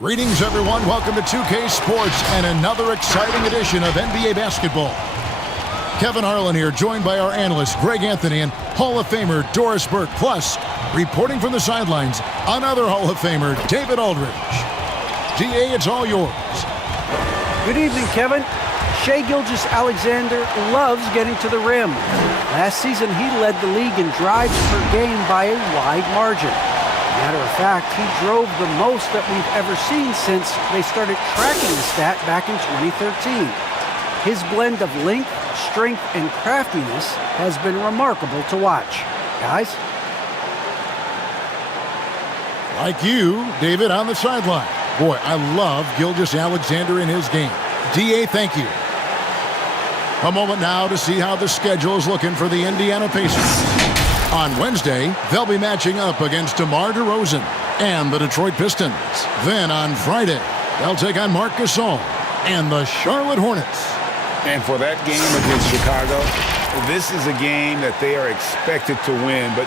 Greetings, everyone. Welcome to 2K Sports and another exciting edition of NBA basketball. Kevin Harlan here, joined by our analysts Greg Anthony and Hall of Famer Doris Burke. Plus, reporting from the sidelines, another Hall of Famer, David Aldridge. DA, it's all yours. Good evening, Kevin. Shai Gilgeous-Alexander loves getting to the rim. Last season, he led the league in drives per game by a wide margin. Matter of fact, he drove the most that we've ever seen since they started tracking the stat back in 2013. His blend of length, strength, and craftiness has been remarkable to watch. Guys? Like you, David, on the sideline. Boy, I love Gilgeous-Alexander in his game. DA, thank you. A moment now to see how the schedule is looking for the Indiana Pacers. On Wednesday, they'll be matching up against DeMar DeRozan and the Detroit Pistons. Then on Friday, they'll take on Marc Gasol and the Charlotte Hornets. And for that game against Chicago, this is a game that they are expected to win. But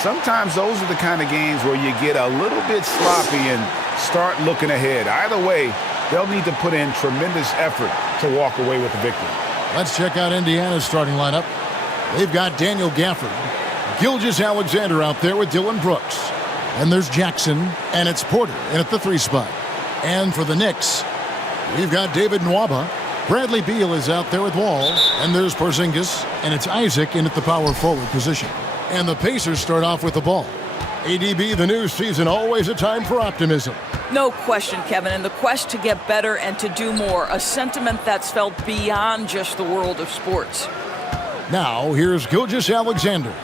sometimes those are the kind of games where you get a little bit sloppy and start looking ahead. Either way, they'll need to put in tremendous effort to walk away with the victory. Let's check out Indiana's starting lineup. They've got Daniel Gafford, Gilgeous-Alexander out there with Dylan Brooks. And there's Jackson, and it's Porter in at the 3 spot. And for the Knicks, we've got David Nwaba. Bradley Beal is out there with Wall. And there's Porzingis, and it's Isaac in at the power forward position. And the Pacers start off with the ball. ADB, the new season, always a time for optimism. No question, Kevin, and the quest to get better and to do more, a sentiment that's felt beyond just the world of sports. Now, here's Gilgeous-Alexander.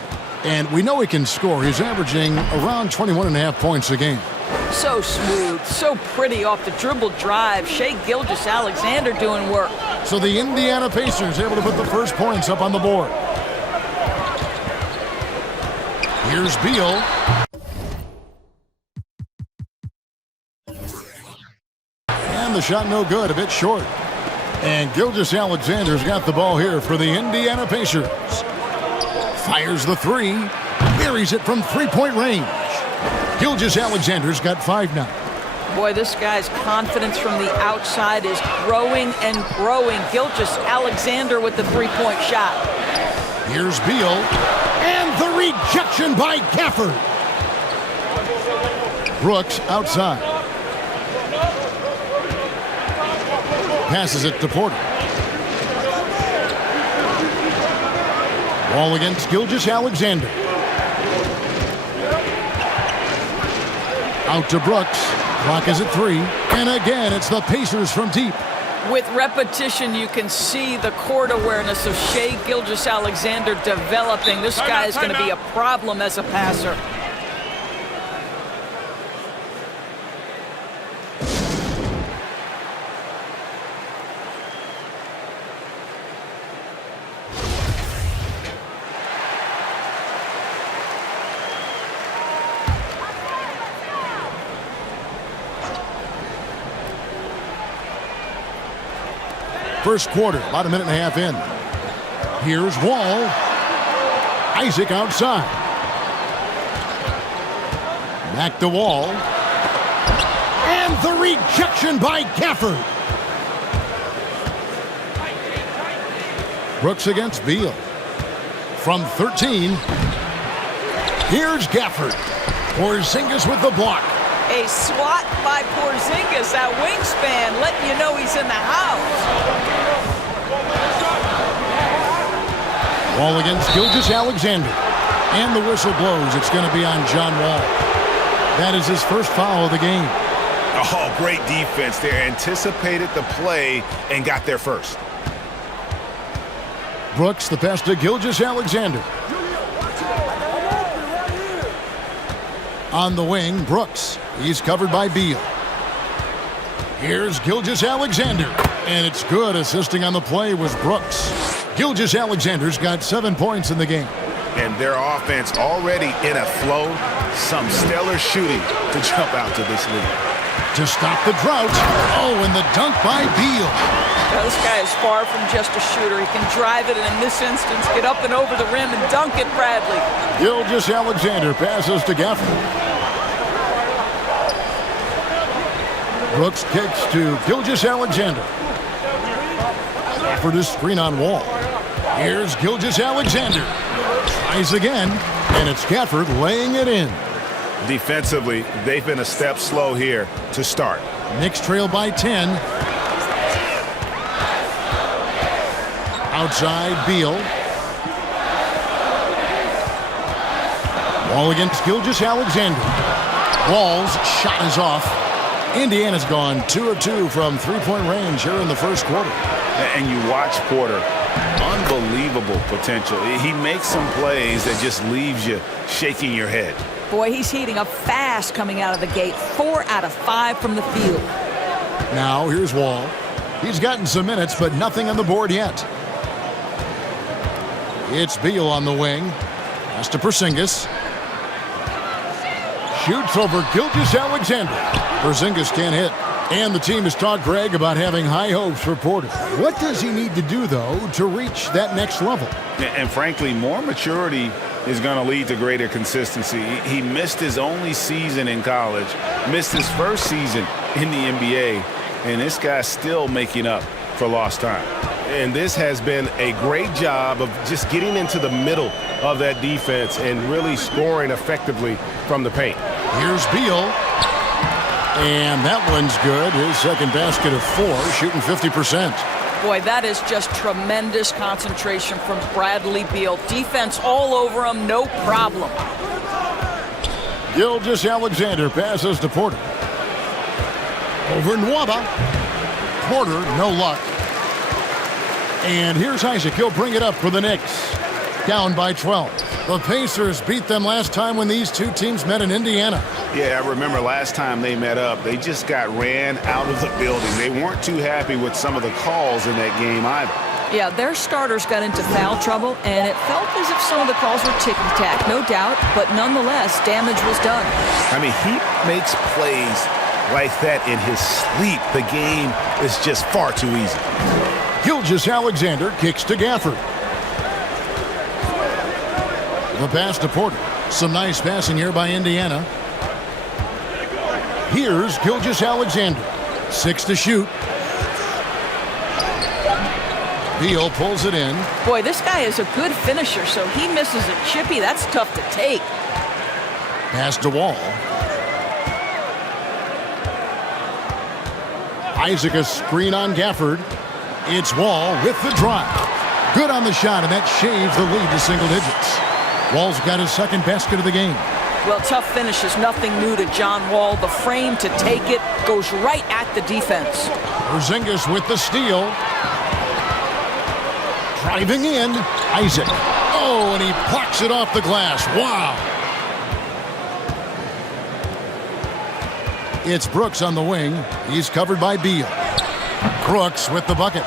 And we know he can score. He's averaging around 21.5 points a game. So smooth, so pretty off the dribble drive. Shai Gilgeous-Alexander doing work. So the Indiana Pacers able to put the first points up on the board. Here's Beal. And the shot no good, a bit short. And Gilgeous-Alexander's got the ball here for the Indiana Pacers. Fires the 3, buries it from three-point range. Gilgeous-Alexander's got 5 now. Boy, this guy's confidence from the outside is growing and growing. Gilgeous-Alexander with the three-point shot. Here's Beal, and the rejection by Gafford. Brooks outside. Passes it to Porter. Ball against Gilgeous-Alexander. Out to Brooks. Clock is at 3. And again, it's the Pacers from deep. With repetition, you can see the court awareness of Shai Gilgeous-Alexander developing. This guy is going to be a problem as a passer. First quarter, about a minute and a half in. Here's Wall. Isaac outside. Back to Wall. And the rejection by Gafford. Brooks against Beal. From 13. Here's Gafford. Porzingis with the block. A swat by Porzingis, that wingspan, letting you know he's in the house. Wall against Gilgeous-Alexander. And the whistle blows. It's going to be on John Wall. That is his first foul of the game. Oh, great defense there. Anticipated the play and got there first. Brooks, the pass to Gilgeous-Alexander. On the wing, Brooks. He's covered by Beal. Here's Gilgeous-Alexander. And it's good. Assisting on the play was Brooks. Gilgeous-Alexander's got 7 points in the game. And their offense already in a flow. Some stellar shooting to jump out to this lead. To stop the drought. Oh, and the dunk by Beal. Now, this guy is far from just a shooter. He can drive it and in this instance get up and over the rim and dunk it, Bradley. Gilgeous-Alexander passes to Gafford. Brooks kicks to Gilgeous-Alexander. For this screen on Wall. Here's Gilgeous-Alexander. Tries again, and it's Gafford laying it in. Defensively, they've been a step slow here to start. Knicks trail by 10. Outside, Beal. Wall against Gilgeous-Alexander. Wall's shot is off. Indiana's gone 2 of 2 from three-point range here in the first quarter. And you watch Porter, unbelievable potential. He makes some plays that just leaves you shaking your head. Boy, he's heating up fast coming out of the gate. 4 out of 5 from the field. Now here's Wall. He's gotten some minutes, but nothing on the board yet. It's Beal on the wing. Pass to Porzingis. Shoots over Gilgeous-Alexander. Porzingis can't hit. And the team has talked, Greg, about having high hopes for Porter. What does he need to do, though, to reach that next level? And frankly, more maturity is going to lead to greater consistency. He missed his only season in college, missed his first season in the NBA, and this guy's still making up for lost time. And this has been a great job of just getting into the middle of that defense and really scoring effectively from the paint. Here's Beal. And that one's good. His second basket of 4, shooting 50%. Boy, that is just tremendous concentration from Bradley Beal. Defense all over him, no problem. Gilgeous-Alexander passes to Porter. Over Nwaba. Porter, no luck. And here's Isaac. He'll bring it up for the Knicks. Down by 12. The Pacers beat them last time when these two teams met in Indiana. Yeah, I remember last time they met up, they just got ran out of the building. They weren't too happy with some of the calls in that game either. Yeah, their starters got into foul trouble, and it felt as if some of the calls were ticky-tack, no doubt, but nonetheless, damage was done. I mean, he makes plays like that in his sleep. The game is just far too easy. Gilgeous-Alexander kicks to Gafford. The pass to Porter. Some nice passing here by Indiana. Here's Gilgeous-Alexander. 6 to shoot. Beal pulls it in. Boy, this guy is a good finisher, so he misses a chippy. That's tough to take. Pass to Wall. Isaac a screen on Gafford. It's Wall with the drive. Good on the shot, and that shaves the lead to single digits. Wall's got his second basket of the game. Well, tough finish is nothing new to John Wall. The frame to take it goes right at the defense. Porzingis with the steal. Driving in, Isaac. Oh, and he plucks it off the glass. Wow. It's Brooks on the wing. He's covered by Beal. Brooks with the bucket.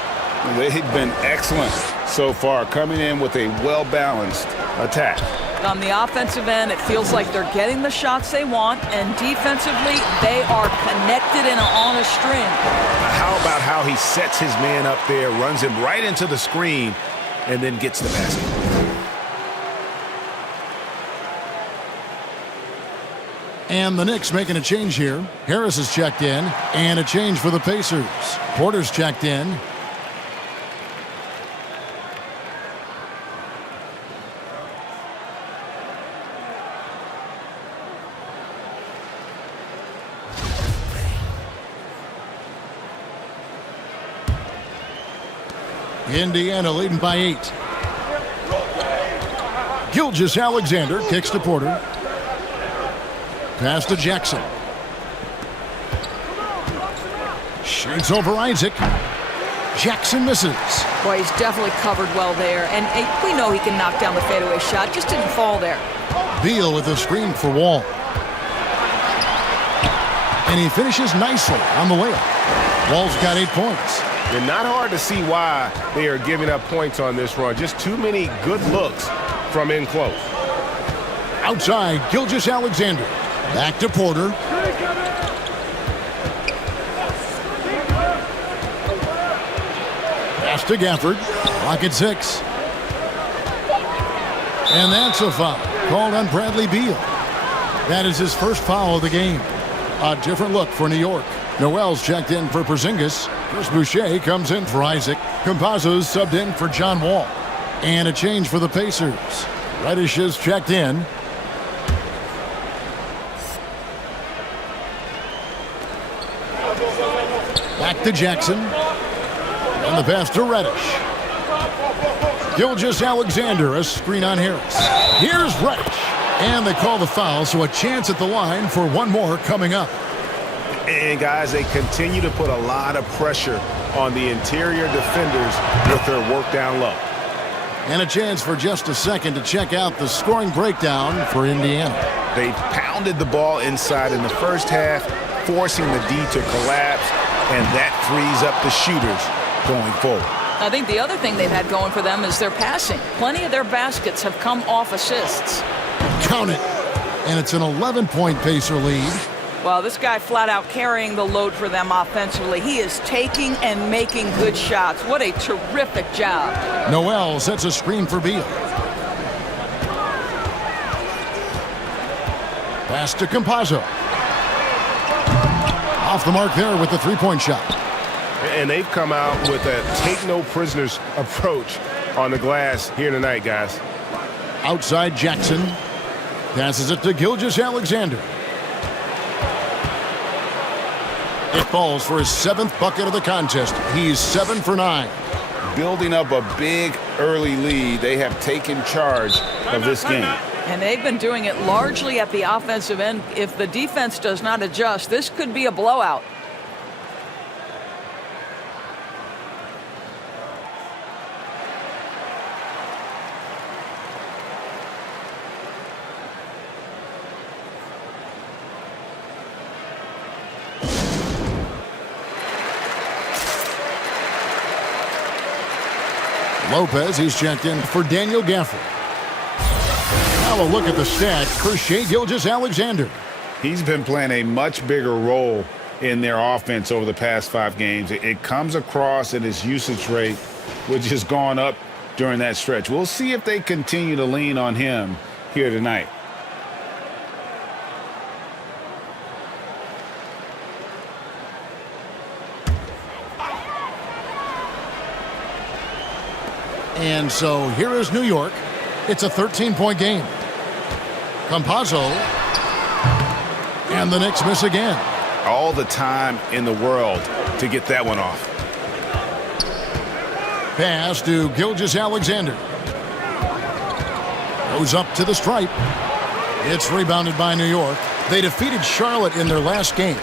They've been excellent so far, coming in with a well-balanced attack. On the offensive end, it feels like they're getting the shots they want, and defensively, they are connected and on a string. How about how he sets his man up there, runs him right into the screen, and then gets the basket? And the Knicks making a change here. Harris is checked in, and a change for the Pacers. Porter's checked in. Indiana leading by 8. Gilgeous-Alexander kicks to Porter. Pass to Jackson. Shoots over Isaac. Jackson misses. Boy, he's definitely covered well there, and we know he can knock down the fadeaway shot, just didn't fall there. Beal with a screen for Wall. And he finishes nicely on the layup. Wall's got 8 points. And not hard to see why they are giving up points on this run. Just too many good looks from in close. Outside, Gilgeous-Alexander. Back to Porter. Pass to Gafford. Clock at 6. And that's a foul called on Bradley Beal. That is his first foul of the game. A different look for New York. Noel's checked in for Porzingis. Chris Boucher comes in for Isaac. Campazzo's subbed in for John Wall. And a change for the Pacers. Reddish is checked in. Back to Jackson. And the pass to Reddish. Gilgeous-Alexander, a screen on Harris. Here's Reddish. And they call the foul, so a chance at the line for one more coming up. And, guys, they continue to put a lot of pressure on the interior defenders with their work down low. And a chance for just a second to check out the scoring breakdown for Indiana. They pounded the ball inside in the first half, forcing the D to collapse, and that frees up the shooters going forward. I think the other thing they've had going for them is their passing. Plenty of their baskets have come off assists. Count it. And it's an 11-point Pacer lead. Well, this guy flat out carrying the load for them offensively. He is taking and making good shots. What a terrific job. Noel sets a screen for Beal. Pass to Campazzo. Off the mark there with the three-point shot. And they've come out with a take-no-prisoners approach on the glass here tonight, guys. Outside Jackson. Passes it to Gilgeous-Alexander. It falls for his 7th bucket of the contest. He's 7 for 9. Building up a big early lead, they have taken charge of this game. And they've been doing it largely at the offensive end. If the defense does not adjust, this could be a blowout. Lopez, he's checked in for Daniel Gafford. Now a look at the stats for Shai Gilgeous-Alexander. He's been playing a much bigger role in their offense over the past 5 games. It comes across in his usage rate, which has gone up during that stretch. We'll see if they continue to lean on him here tonight. And so here is New York. It's a 13-point game. Campazzo. And the Knicks miss again. All the time in the world to get that one off. Pass to Gilgeous-Alexander. Goes up to the stripe. It's rebounded by New York. They defeated Charlotte in their last game.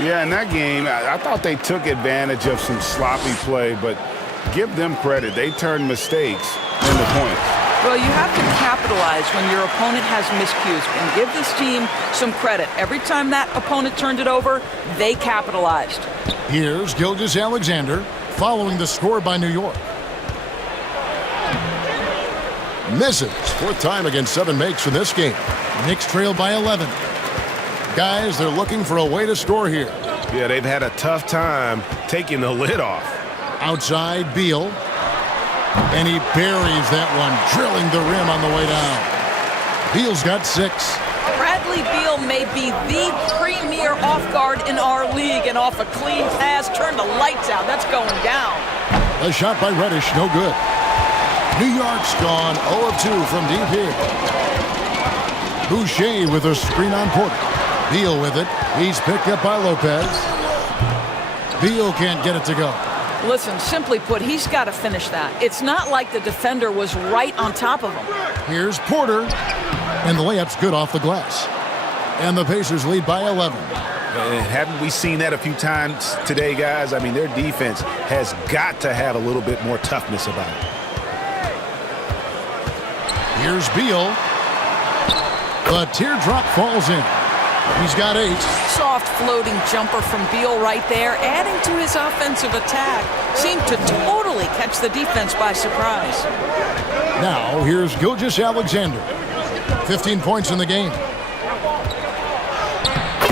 Yeah, in that game, I thought they took advantage of some sloppy play, but give them credit. They turned mistakes into points. Well, you have to capitalize when your opponent has miscues and give this team some credit. Every time that opponent turned it over, they capitalized. Here's Gilgeous-Alexander following the score by New York. Misses. 4th time against 7 makes in this game. Knicks trail by 11. Guys, they're looking for a way to score here. Yeah, they've had a tough time taking the lid off. Outside Beal. And he buries that one, drilling the rim on the way down. Beal's got 6. Bradley Beal may be the premier off guard in our league, and off a clean pass, turn the lights out. That's going down. A shot by Reddish, no good. New York's gone 0 of 2 from deep here. Boucher with a screen on Porter. Beal with it. He's picked up by Lopez. Beal can't get it to go. Listen, simply put, he's got to finish that. It's not like the defender was right on top of him. Here's Porter. And the layup's good off the glass. And the Pacers lead by 11. Haven't we seen that a few times today, guys? I mean, their defense has got to have a little bit more toughness about it. Here's Beal. The teardrop falls in. He's got 8. Soft floating jumper from Beal right there, adding to his offensive attack. Seemed to totally catch the defense by surprise. Now, here's Gilgeous-Alexander. 15 points in the game.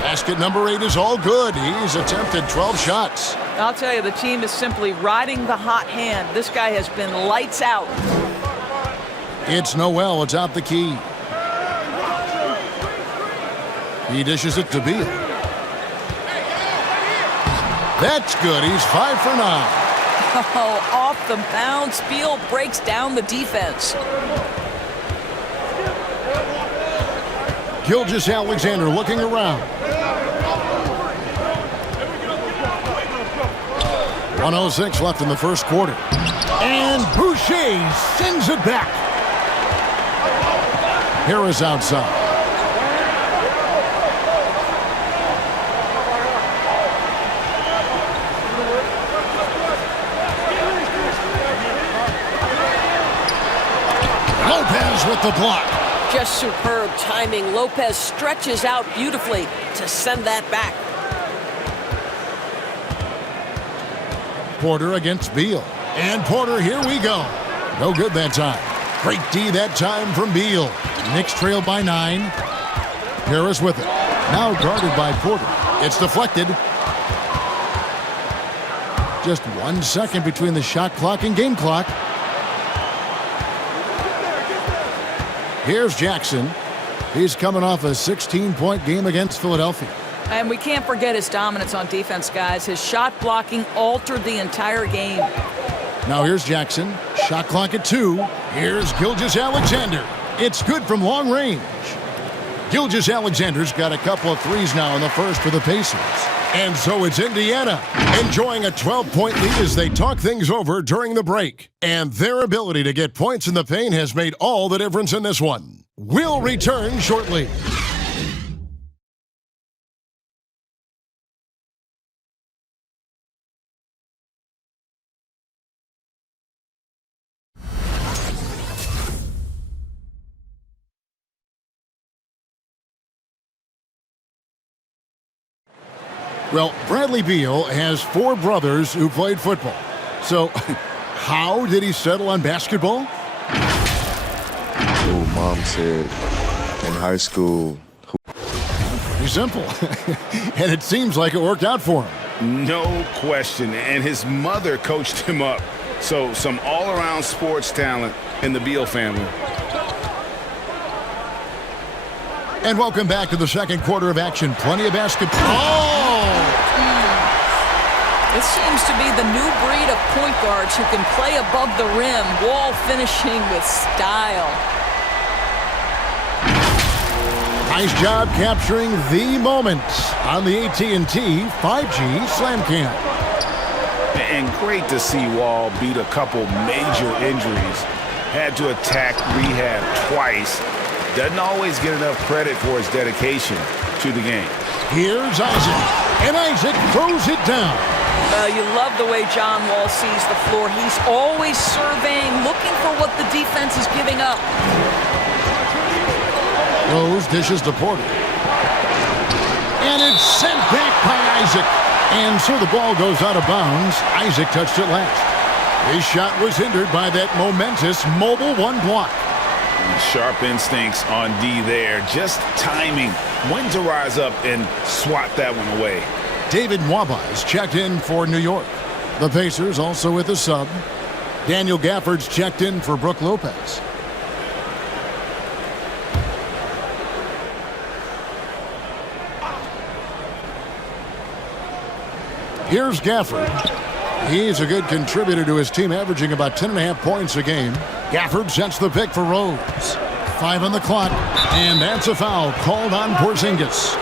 Basket number 8 is all good. He's attempted 12 shots. I'll tell you, the team is simply riding the hot hand. This guy has been lights out. It's Noel. It's out the key. He dishes it to Beal. That's good. He's 5 for 9. Oh, off the bounce. Beal breaks down the defense. Gilgeous-Alexander looking around. 1:06 left in the first quarter. And Boucher sends it back. Harris outside. Lopez with the block. Just superb timing. Lopez stretches out beautifully to send that back. Porter against Beal. And Porter, here we go. No good that time. Great D that time from Beal. Knicks trail by 9. Harris with it. Now guarded by Porter. It's deflected. Just 1 second between the shot clock and game clock. Here's Jackson. He's coming off a 16-point game against Philadelphia. And we can't forget his dominance on defense, guys. His shot blocking altered the entire game. Now here's Jackson. Shot clock at 2. Here's Gilgeous-Alexander. It's good from long range. Gilgeous-Alexander's got a couple of threes now in the first for the Pacers. And so it's Indiana enjoying a 12-point lead as they talk things over during the break. And their ability to get points in the paint has made all the difference in this one. We'll return shortly. Well, Bradley Beal has 4 brothers who played football. So, how did he settle on basketball? Oh, Mom said in high school. Pretty simple. And it seems like it worked out for him. No question. And his mother coached him up. So some all-around sports talent in the Beal family. And welcome back to the second quarter of action. Plenty of basketball. Oh! This seems to be the new breed of point guards who can play above the rim, wall finishing with style. Nice job capturing the moment on the AT&T 5G Slam Cam. And great to see Wall beat a couple major injuries. Had to attack rehab twice. Doesn't always get enough credit for his dedication to the game. Here's Isaac. And Isaac throws it down. Well, you love the way John Wall sees the floor. He's always surveying, looking for what the defense is giving up. Rose dishes to Porter. And it's sent back by Isaac. And so the ball goes out of bounds. Isaac touched it last. His shot was hindered by that momentous mobile 1 block. Sharp instincts on D there. Just timing. When to rise up and swat that one away. David Nwaba is checked in for New York. The Pacers also with a sub. Daniel Gafford's checked in for Brook Lopez. Here's Gafford. He's a good contributor to his team, averaging about 10.5 points a game. Gafford sets the pick for Rose. 5 on the clock, and that's a foul called on Porzingis.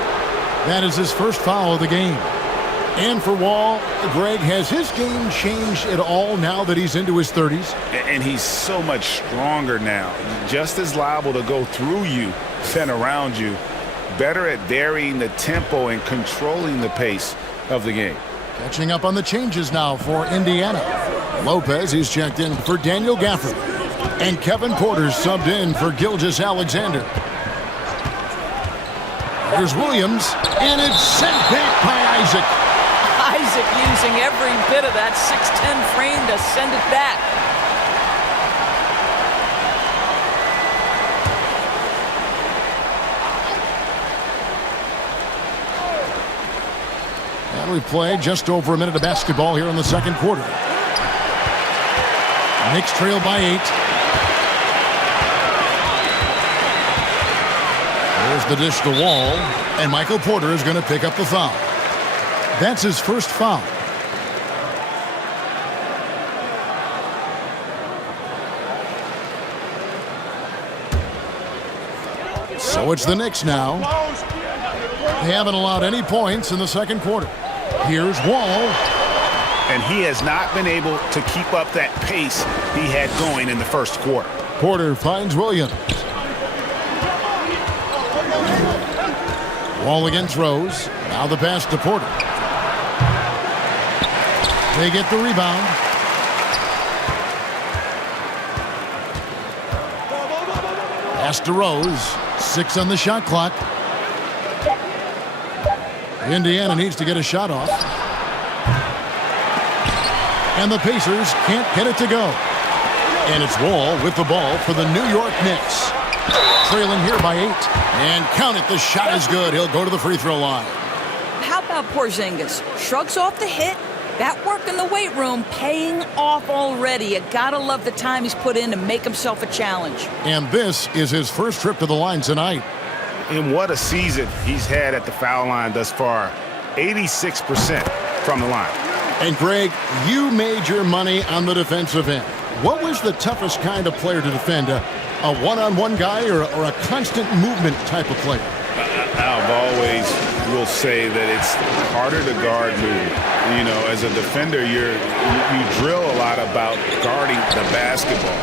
That is his first foul of the game. And for Wall, Greg, has his game changed at all now that he's into his 30s? And he's so much stronger now. Just as liable to go through you than around you. Better at varying the tempo and controlling the pace of the game. Catching up on the changes now for Indiana. Lopez, he's checked in for Daniel Gafford. And Kevin Porter subbed in for Gilgeous-Alexander. Here's Williams, and it's sent back by Isaac. Isaac using every bit of that 6'10 frame to send it back. And we've played just over a minute of basketball here in the second quarter. Knicks trail by 8. There's the dish to Wall, and Michael Porter is going to pick up the foul. That's his first foul. So it's the Knicks now. They haven't allowed any points in the second quarter. Here's Wall. And he has not been able to keep up that pace he had going in the first quarter. Porter finds Williams. Wall against Rose. Now the pass to Porter. They get the rebound. Pass to Rose. 6 on the shot clock. Indiana needs to get a shot off. And the Pacers can't get it to go. And it's Wall with the ball for the New York Knicks. Trailing here by 8. And count it, the shot is good. He'll go to the free throw line. How about Porzingis? Shrugs off the hit. That work in the weight room paying off already. You gotta love the time he's put in to make himself a challenge. And this is his first trip to the line tonight. And what a season he's had at the foul line thus far. 86% from the line. And Greg, you made your money on the defensive end. What was the toughest kind of player to defend? A one-on-one guy or a constant movement type of player? I've always will say that it's harder to guard movement. You know, as a defender, you drill a lot about guarding the basketball.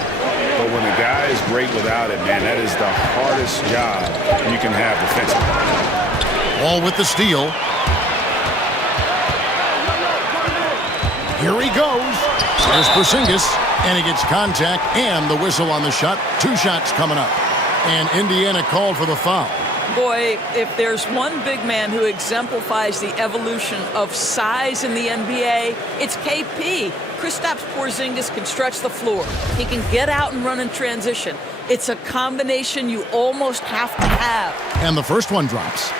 But when a guy is great without it, man, that is the hardest job you can have defensively. Wall with the steal. Here he goes. There's Porzingis, and he gets contact and the whistle on the shot. 2 shots coming up. And Indiana called for the foul. Boy, if there's one big man who exemplifies the evolution of size in the NBA, it's KP. Kristaps Porzingis can stretch the floor. He can get out and run in transition. It's a combination you almost have to have. And the first one drops.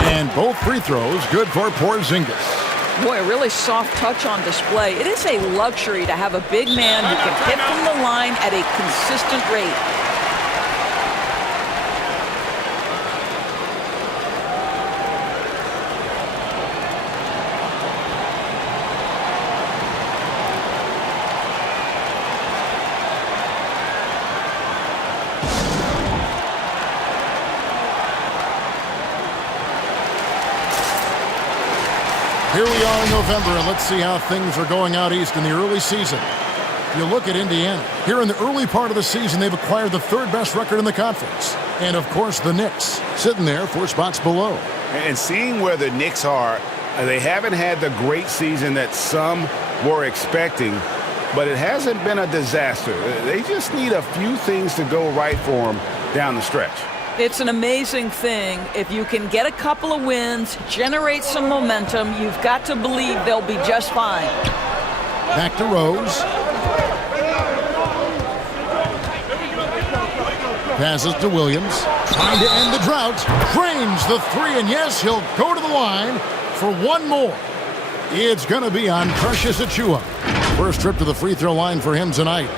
And both free throws good for Porzingis. Boy, a really soft touch on display. It is a luxury to have a big man who can hit from the line at a consistent rate. Here we are in November, and let's see how things are going out east in the early season. You look at Indiana. Here in the early part of the season, they've acquired the 3rd best record in the conference. And, of course, the Knicks sitting there 4 spots below. And seeing where the Knicks are, they haven't had the great season that some were expecting, but it hasn't been a disaster. They just need a few things to go right for them down the stretch. It's an amazing thing. If you can get a couple of wins, generate some momentum, you've got to believe they'll be just fine. Back to Rose. Passes to Williams. Trying to end the drought. Drains the 3, and yes, he'll go to the line for one more. It's going to be on Precious Achiuwa. First trip to the free throw line for him tonight.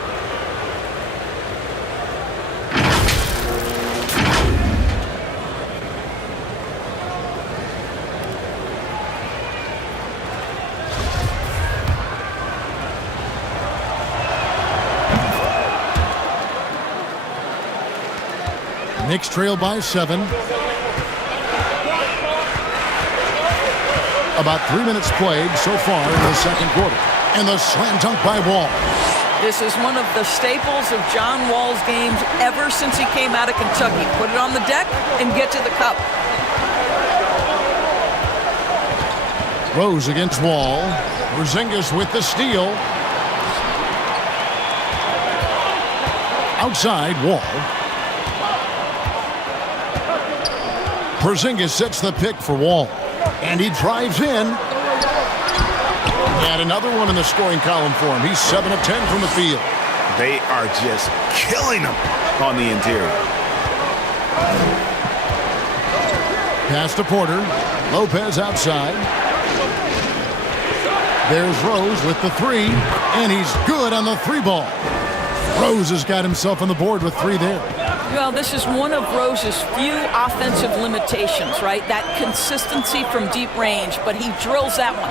Knicks trail by 7. About 3 minutes played so far in the second quarter. And the slam dunk by Wall. This is one of the staples of John Wall's games ever since he came out of Kentucky. Put it on the deck and get to the cup. Rose against Wall. Porzingis with the steal. Outside, Wall. Porzingis sets the pick for Wall. And he drives in. And another one in the scoring column for him. He's 7 of 10 from the field. They are just killing him on the interior. Pass to Porter. Lopez outside. There's Rose with the 3. And he's good on the 3 ball. Rose has got himself on the board with 3 there. Well, this is one of Rose's few offensive limitations, right? That consistency from deep range, but he drills that one.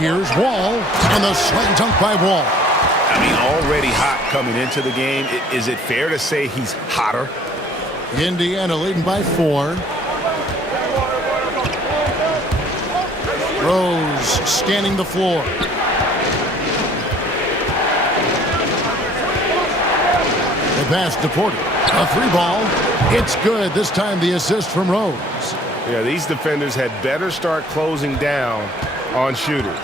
Here's Wall, and the slam dunk by Wall. I mean, already hot coming into the game. Is it fair to say he's hotter? Indiana leading by 4. Rose scanning the floor. The pass to Porter. A 3-ball. It's good. This time the assist from Rose. Yeah, these defenders had better start closing down on shooters.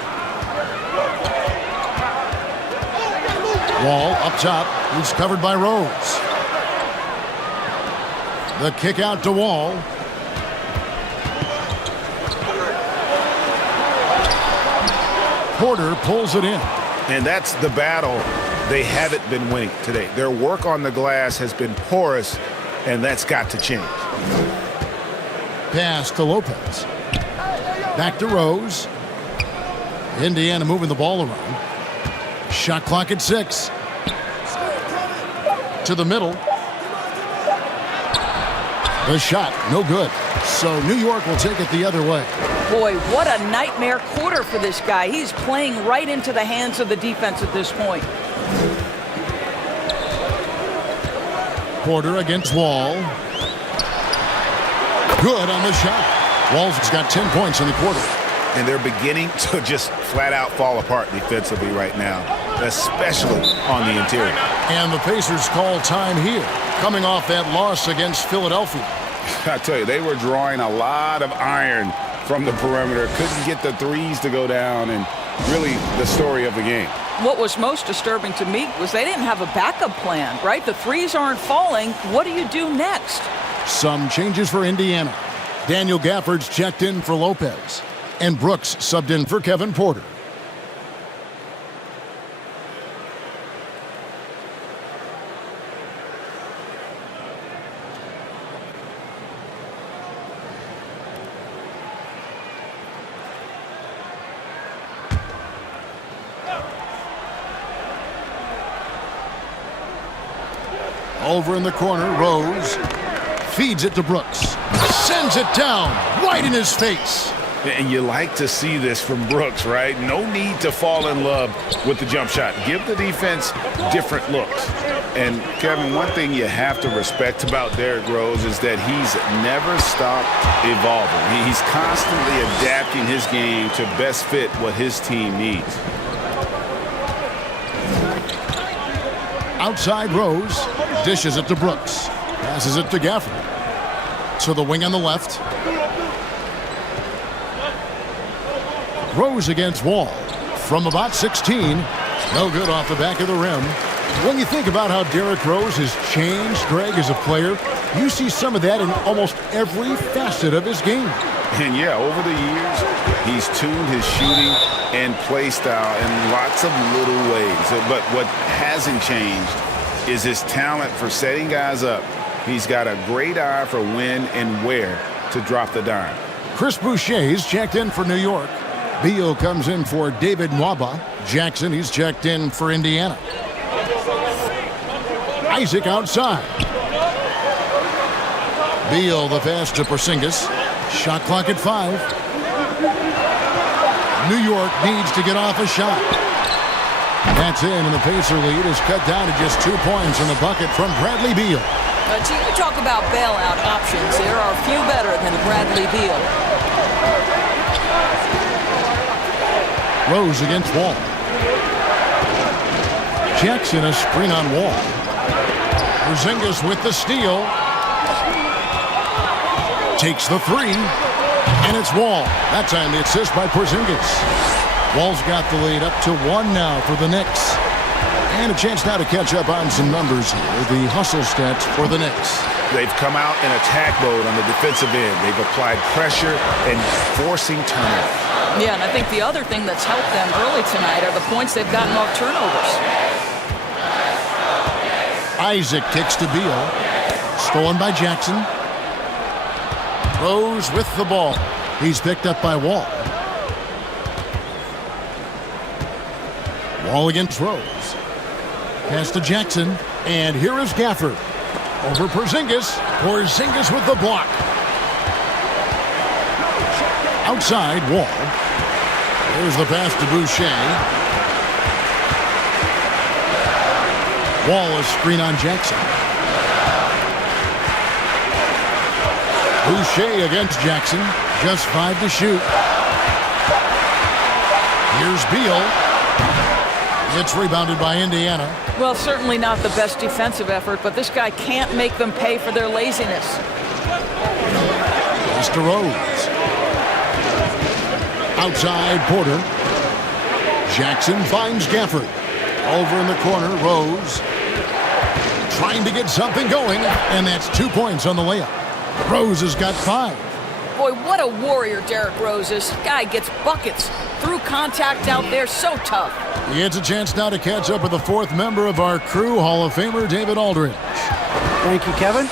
Wall up top. He's covered by Rose. The kick out to Wall. Porter pulls it in. And that's the battle they haven't been winning today. Their work on the glass has been porous, and that's got to change. Pass to Lopez. Back to Rose. Indiana moving the ball around. Shot clock at 6. To the middle. The shot, no good. So New York will take it the other way. Boy, what a nightmare quarter for this guy. He's playing right into the hands of the defense at this point. Porter against Wall. Good on the shot. Wall's got 10 points in the quarter. And they're beginning to just flat out fall apart defensively right now, especially on the interior. And the Pacers call time here, coming off that loss against Philadelphia. I tell you, they were drawing a lot of iron from the perimeter. Couldn't get the threes to go down, and really the story of the game. What was most disturbing to me was they didn't have a backup plan, right? The threes aren't falling. What do you do next? Some changes for Indiana. Daniel Gafford's checked in for Lopez, and Brooks subbed in for Kevin Porter. Over in the corner, Rose feeds it to Brooks. Sends it down right in his face. And you like to see this from Brooks, right? No need to fall in love with the jump shot. Give the defense different looks. And, Kevin, one thing you have to respect about Derrick Rose is that he's never stopped evolving. He's constantly adapting his game to best fit what his team needs. Outside Rose, dishes it to Brooks. Passes it to Gafford. To the wing on the left. Rose against Wall. From about 16. No good off the back of the rim. When you think about how Derrick Rose has changed, Greg, as a player, you see some of that in almost every facet of his game. And, yeah, over the years, he's tuned his shooting and play style in lots of little ways. But what hasn't changed is his talent for setting guys up. He's got a great eye for when and where to drop the dime. Chris Boucher's checked in for New York. Beal comes in for David Nwaba. Jackson, he's checked in for Indiana. Isaac outside. Beal the pass to Porzingis. Shot clock at 5. New York needs to get off a shot. That's in, and the Pacer lead is cut down to just 2 points in the bucket from Bradley Beal. You talk about bailout options. There are few better than Bradley Beal. Rose against Wall. Jackson a screen on Wall. Porzingis with the steal. Takes the 3. And it's Wall. That time the assist by Porzingis. Wall's got the lead up to 1 now for the Knicks. And a chance now to catch up on some numbers here. The hustle stats for the Knicks. They've come out in attack mode on the defensive end. They've applied pressure and forcing turnovers. Yeah, and I think the other thing that's helped them early tonight are the points they've gotten off turnovers. Isaac kicks to Beal. Stolen by Jackson. Rose with the ball. He's picked up by Wall. Wall against Rose. Pass to Jackson. And here is Gafford. Over Porzingis. Porzingis with the block. Outside, Wall. There's the pass to Boucher. Wall is screen on Jackson. Boucher against Jackson. Just 5 to shoot. Here's Beal. It's rebounded by Indiana. Well, certainly not the best defensive effort, but this guy can't make them pay for their laziness. Pass to Rose. Outside, Porter. Jackson finds Gafford. Over in the corner, Rose. Trying to get something going, and that's 2 points on the layup. Rose has got 5. Boy, what a warrior Derrick Rose is. Guy gets buckets. Through contact out there, so tough. It's a chance now to catch up with the 4th member of our crew, Hall of Famer David Aldridge. Thank you, Kevin.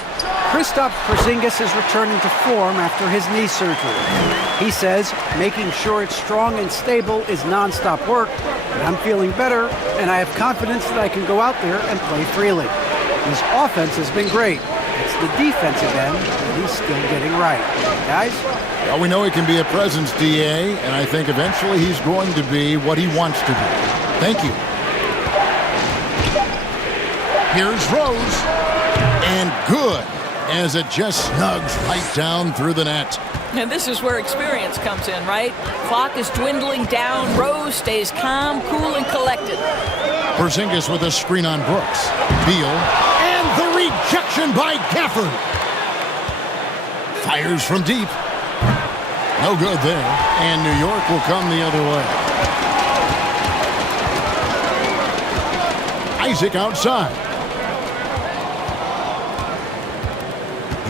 Kristaps Porzingis is returning to form after his knee surgery. He says making sure it's strong and stable is nonstop work, but I'm feeling better, and I have confidence that I can go out there and play freely. His offense has been great. It's the defensive end that he's still getting right. Guys? Well, we know he can be a presence, DA, and I think eventually he's going to be what he wants to be. Thank you. Here's Rose. And good, as it just snugs right down through the net. And this is where experience comes in, right? Clock is dwindling down. Rose stays calm, cool, and collected. Porzingis with a screen on Brooks. Beal. And the rejection by Gafford. Fires from deep. No good there. And New York will come the other way. Isaac outside.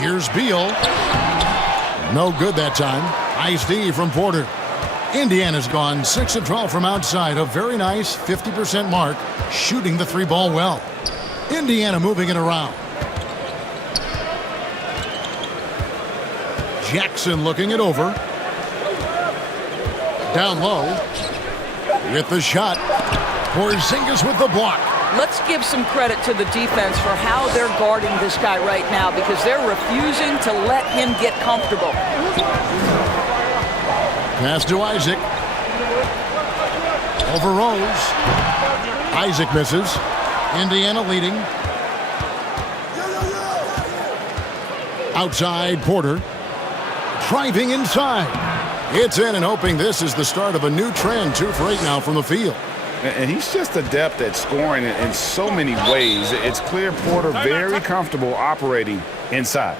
Here's Beal. No good that time. Nice D from Porter. Indiana's gone 6 of 12 from outside. A very nice 50% mark, shooting the 3-ball well. Indiana moving it around. Jackson looking it over. Down low. With the shot. Porzingis with the block. Let's give some credit to the defense for how they're guarding this guy right now, because they're refusing to let him get comfortable. Pass to Isaac. Over Rose. Isaac misses. Indiana leading. Outside, Porter. Driving inside. It's in, and hoping this is the start of a new trend. 2 for 8 now from the field. And he's just adept at scoring in so many ways. It's clear Porter very comfortable operating inside.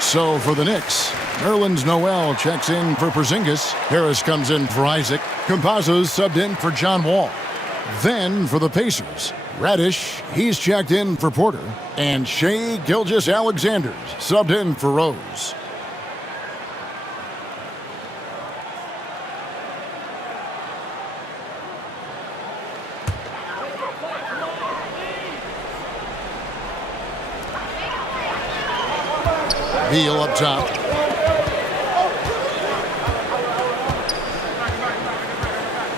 So for the Knicks, Nerlens Noel checks in for Porzingis. Harris comes in for Isaac. Campazzo's subbed in for John Wall. Then for the Pacers, Radish, he's checked in for Porter. And Shai Gilgeous-Alexander's subbed in for Rose. Beal up top.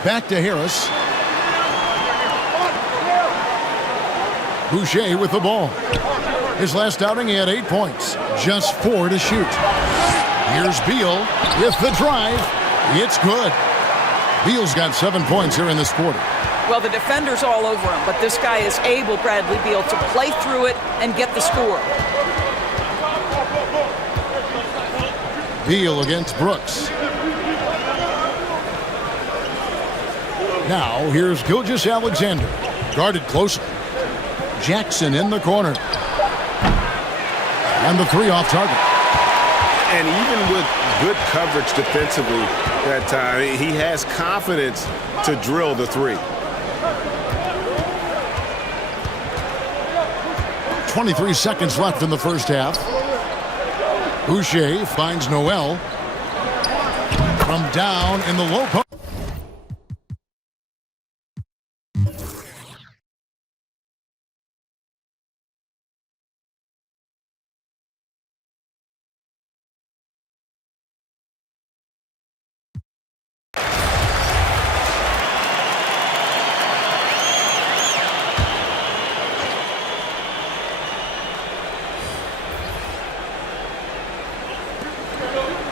Back to Harris. Boucher with the ball. His last outing, he had 8 points. Just 4 to shoot. Here's Beal with the drive. It's good. Beal's got 7 points here in this quarter. Well, the defender's all over him, but this guy is able, Bradley Beal, to play through it and get the score. Beal against Brooks. Now, here's Gilgeous-Alexander. Guarded closely. Jackson in the corner. And the 3 off target. And even with good coverage defensively that time, he has confidence to drill the three. 23 seconds left in the first half. Boucher finds Noel from down in the low post.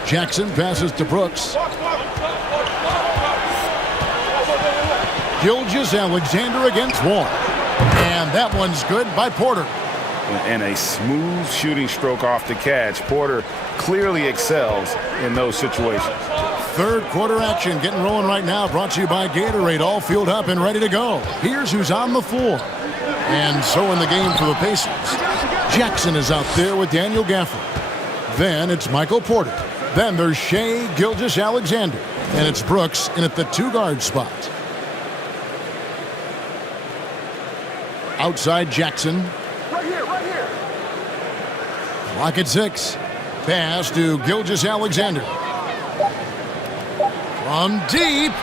Jackson passes to Brooks. Gilgeous-Alexander against Wall. And that one's good by Porter. And a smooth shooting stroke off the catch. Porter clearly excels in those situations. Third quarter action getting rolling right now. Brought to you by Gatorade. All fueled up and ready to go. Here's who's on the floor. And so in the game for the Pacers, Jackson is out there with Daniel Gafford. Then it's Michael Porter. Then there's Shai Gilgeous-Alexander. And it's Brooks in at the two-guard spot. Outside Jackson. Right here. Clock at 6. Pass to Gilgeous-Alexander. From deep.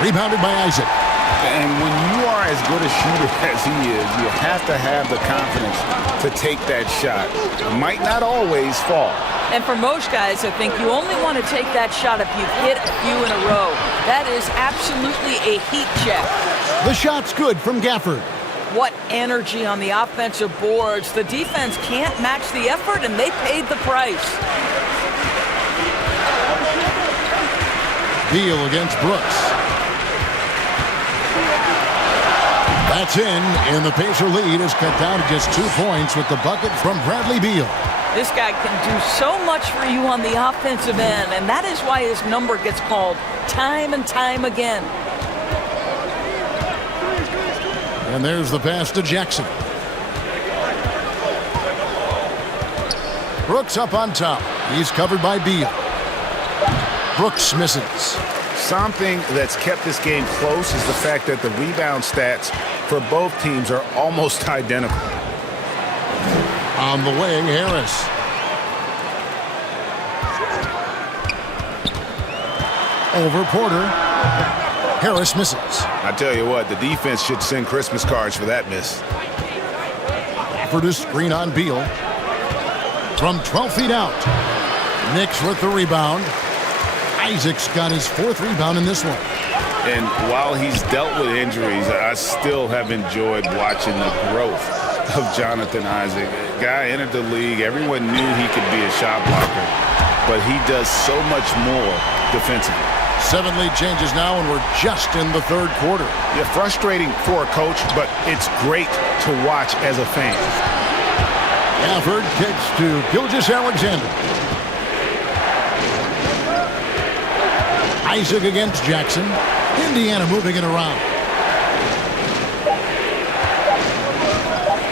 Rebounded by Isaac. And when you are as good a shooter as he is, you have to have the confidence to take that shot. It might not always fall. And for most guys, I think you only want to take that shot if you've hit a few in a row. That is absolutely a heat check. The shot's good from Gafford. What energy on the offensive boards. The defense can't match the effort, and they paid the price. Beal against Brooks. That's in, and the Pacer lead is cut down to just 2 points with the bucket from Bradley Beal. This guy can do so much for you on the offensive end, and that is why his number gets called time and time again. And there's the pass to Jackson. Brooks up on top. He's covered by Beal. Brooks misses. Something that's kept this game close is the fact that the rebound stats for both teams are almost identical. On the wing, Harris. Over Porter. Harris misses. I tell you what, the defense should send Christmas cards for that miss. For the screen on Beal. From 12 feet out. Knicks with the rebound. Isaac's got his 4th rebound in this one. And while he's dealt with injuries, I still have enjoyed watching the growth of Jonathan Isaac. Guy entered the league. Everyone knew he could be a shot blocker, but he does so much more defensively. 7 lead changes now, and we're just in the third quarter. Yeah, frustrating for a coach, but it's great to watch as a fan. Gafford kicks to Gilgeous-Alexander. Isaac against Jackson. Indiana moving it around.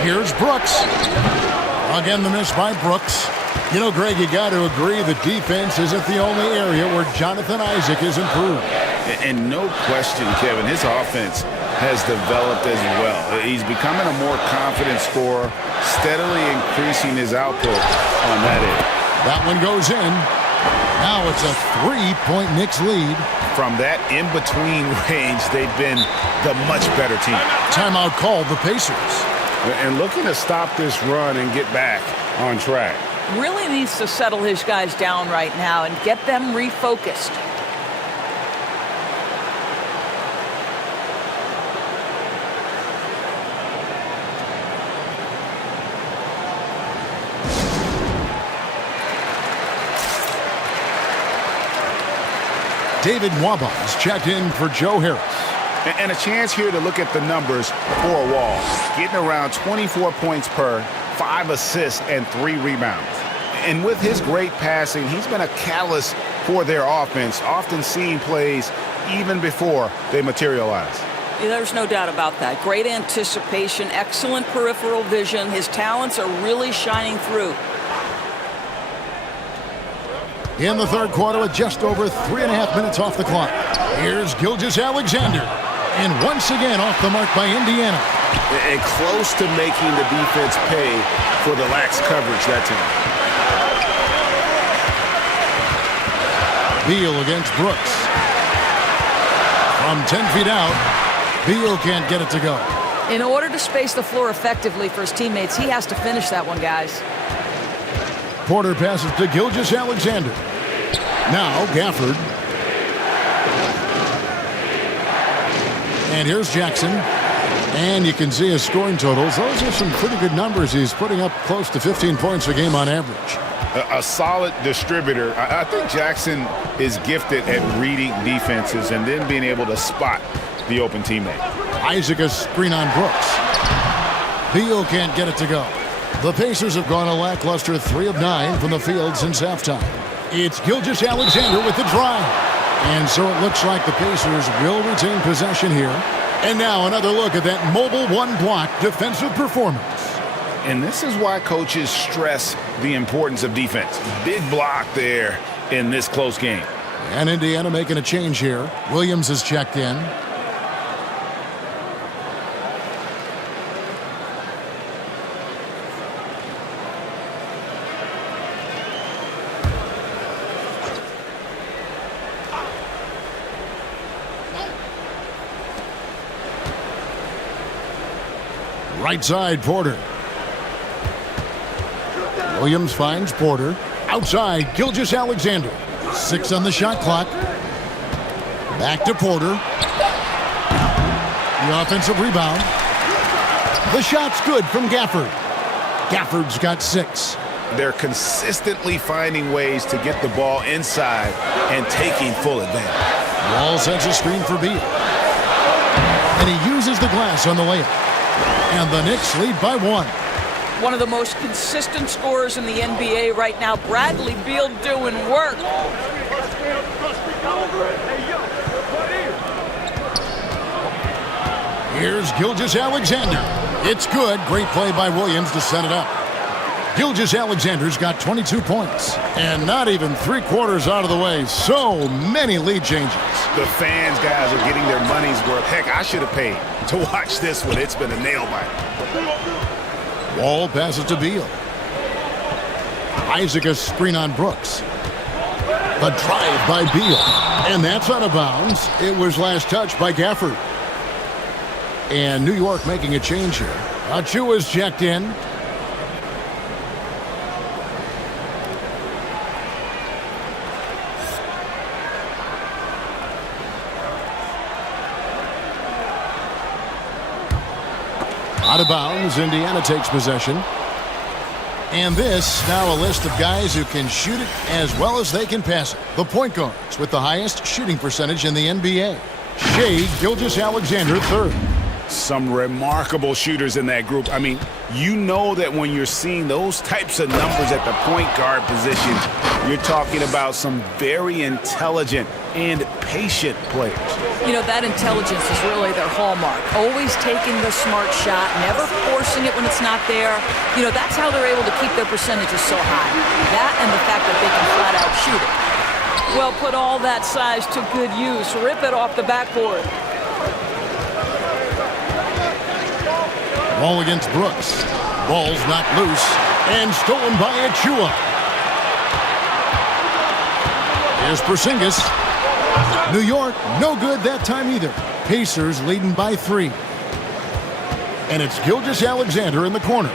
Here's Brooks. Again, the miss by Brooks. You know, Greg, you got to agree the defense isn't the only area where Jonathan Isaac is improved. And no question, Kevin, his offense has developed as well. He's becoming a more confident scorer, steadily increasing his output on that end. That one goes in. Now it's a 3-point Knicks lead. From that in-between range, they've been the much better team. Timeout called the Pacers. And looking to stop this run and get back on track. Really needs to settle his guys down right now and get them refocused. David Wabas checked in for Joe Harris. And a chance here to look at the numbers for Wall. Getting around 24 points per, 5 assists, and 3 rebounds. And with his great passing, he's been a catalyst for their offense, often seeing plays even before they materialize. Yeah, there's no doubt about that. Great anticipation, excellent peripheral vision. His talents are really shining through. in the third quarter with just over 3.5 minutes off the clock. Here's Gilgeous-Alexander. And once again off the mark by Indiana. And close to making the defense pay for the lax coverage that time. Beal against Brooks. From 10 feet out, Beal can't get it to go. In order to space the floor effectively for his teammates, he has to finish that one, guys. Porter passes to Gilgeous-Alexander. Now Gafford. And here's Jackson. And you can see his scoring totals. Those are some pretty good numbers. He's putting up close to 15 points a game on average. A solid distributor. I think Jackson is gifted at reading defenses and then being able to spot the open teammate. Isaac a screen on Brooks. Beal can't get it to go. The Pacers have gone a lackluster 3 of 9 from the field since halftime. It's Gilgeous-Alexander with the drive. And so it looks like the Pacers will retain possession here. And now another look at that mobile one-block defensive performance. And this is why coaches stress the importance of defense. Big block there in this close game. And Indiana making a change here. Williams has checked in. Right side, Porter. Williams finds Porter. Outside, Gilgeous-Alexander. 6 on the shot clock. Back to Porter. The offensive rebound. The shot's good from Gafford. Gafford's got 6. They're consistently finding ways to get the ball inside and taking full advantage. Wall sets a screen for Beal. And he uses the glass on the layup. And the Knicks lead by 1. One of the most consistent scorers in the NBA right now, Bradley Beal, doing work. Here's Gilgeous-Alexander. It's good. Great play by Williams to set it up. Gilgeous-Alexander's got 22 points. And not even 3/4 out of the way. So many lead changes. The fans, guys, are getting their money's worth. Heck, I should have paid to watch this one. It's been a nail biter. Wall passes to Beal. Isaac a screen on Brooks. A drive by Beal. And that's out of bounds. It was last touched by Gafford. And New York making a change here. Achua's checked in. Out of bounds, Indiana takes possession. And this, now a list of guys who can shoot it as well as they can pass it. The point guards with the highest shooting percentage in the NBA. Shai Gilgeous-Alexander, 3rd. Some remarkable shooters in that group. I mean, you know that when you're seeing those types of numbers at the point guard position, you're talking about some very intelligent and patient players. You know, that intelligence is really their hallmark. Always taking the smart shot, never forcing it when it's not there. You know, that's how they're able to keep their percentages so high. That and the fact that they can flat out shoot it. Well, put all that size to good use. Rip it off the backboard. Ball against Brooks. Ball's knocked loose and stolen by Achua. Here's Porzingis. New York, no good that time either. Pacers leading by 3. And it's Gilgeous-Alexander in the corner.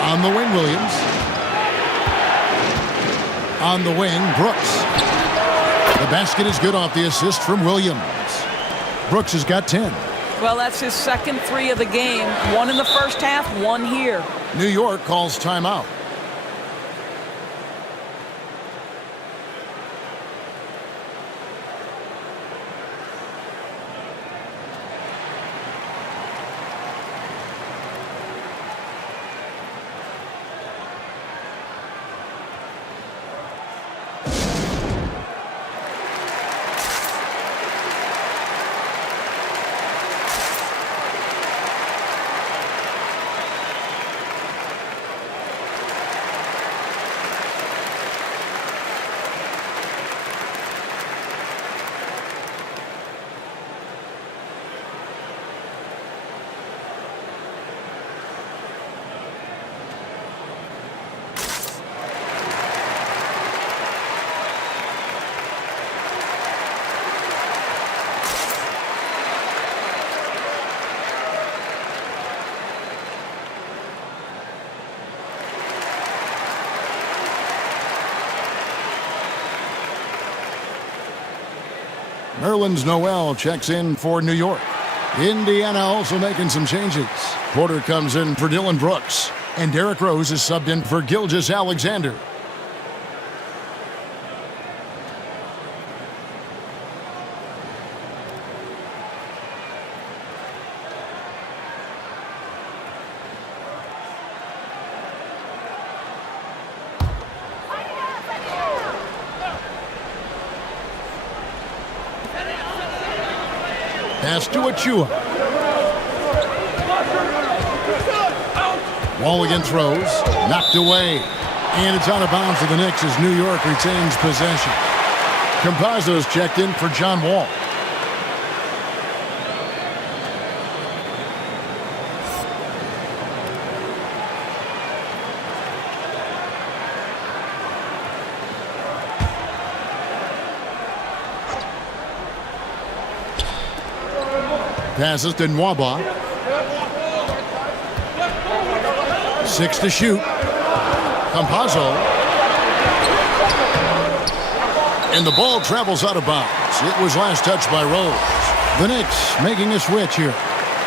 On the wing, Williams. On the wing, Brooks. The basket is good off the assist from Williams. Brooks has got 10. Well, that's his second 3 of the game. 1 in the first half, 1 here. New York calls timeout. Nerlens Noel checks in for New York. Indiana also making some changes. Porter comes in for Dillon Brooks. And Derrick Rose is subbed in for Gilgeous-Alexander. Pass to Achua. Walligan throws, knocked away, and it's out of bounds for the Knicks as New York retains possession. Campazzo's checked in for John Wall. Passes to Nwaba. 6 to shoot. Campazzo. And the ball travels out of bounds. It was last touched by Rose. The Knicks making a switch here.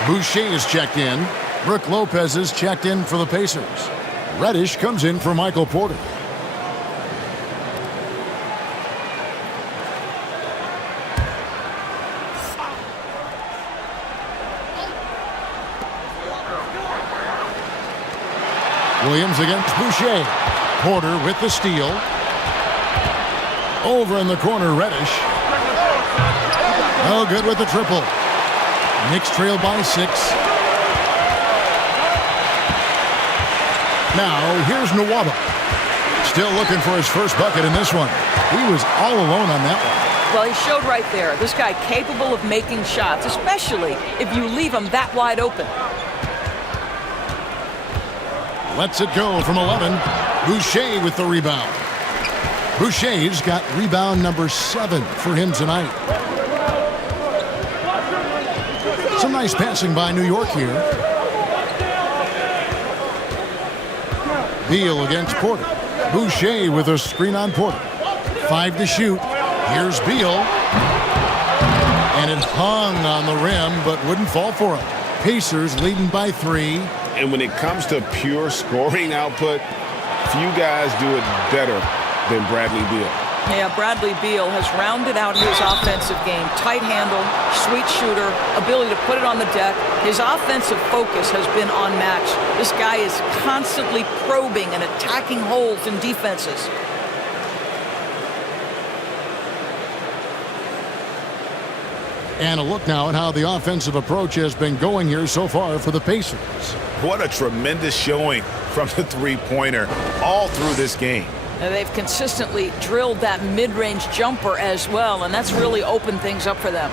Boucher is checked in. Brook Lopez is checked in for the Pacers. Reddish comes in for Michael Porter. Williams against Boucher. Porter with the steal. Over in the corner, Reddish. No good with the triple. Knicks trail by 6. Now, here's Nwaba. Still looking for his first bucket in this one. He was all alone on that one. Well, he showed right there. This guy capable of making shots, especially if you leave him that wide open. Lets it go from 11. Boucher with the rebound. Boucher's got rebound number 7 for him tonight. Some nice passing by New York here. Beal against Porter. Boucher with a screen on Porter. 5 to shoot. Here's Beal. And it hung on the rim but wouldn't fall for him. Pacers leading by 3. And when it comes to pure scoring output, few guys do it better than Bradley Beal. Yeah, Bradley Beal has rounded out his offensive game. Tight handle, sweet shooter, ability to put it on the deck. His offensive focus has been unmatched. This guy is constantly probing and attacking holes in defenses. And a look now at how the offensive approach has been going here so far for the Pacers. What a tremendous showing from the three-pointer all through this game. And they've consistently drilled that mid-range jumper as well, and that's really opened things up for them.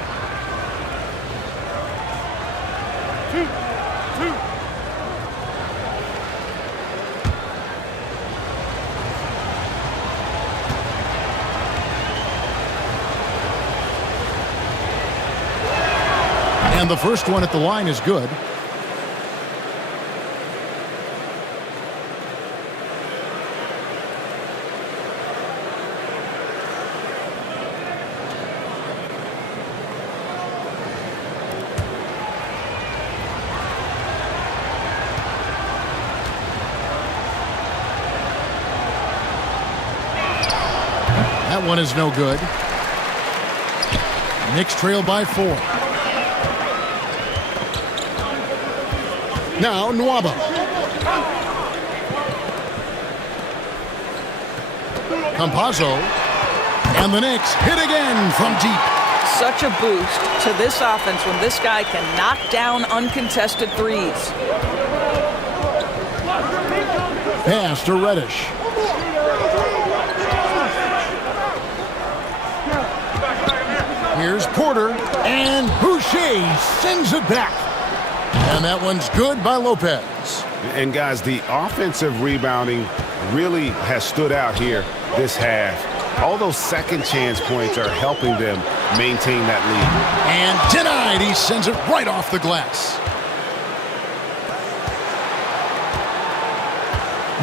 And the first one at the line is good. That one is no good. Knicks trail by 4. Now Nwaba. Campazzo. And the Knicks hit again from deep. Such a boost to this offense when this guy can knock down uncontested threes. Pass to Reddish. Here's Porter, and Boucher sends it back. And that one's good by Lopez. And guys, the offensive rebounding really has stood out here this half. All those second chance points are helping them maintain that lead. And denied. He sends it right off the glass.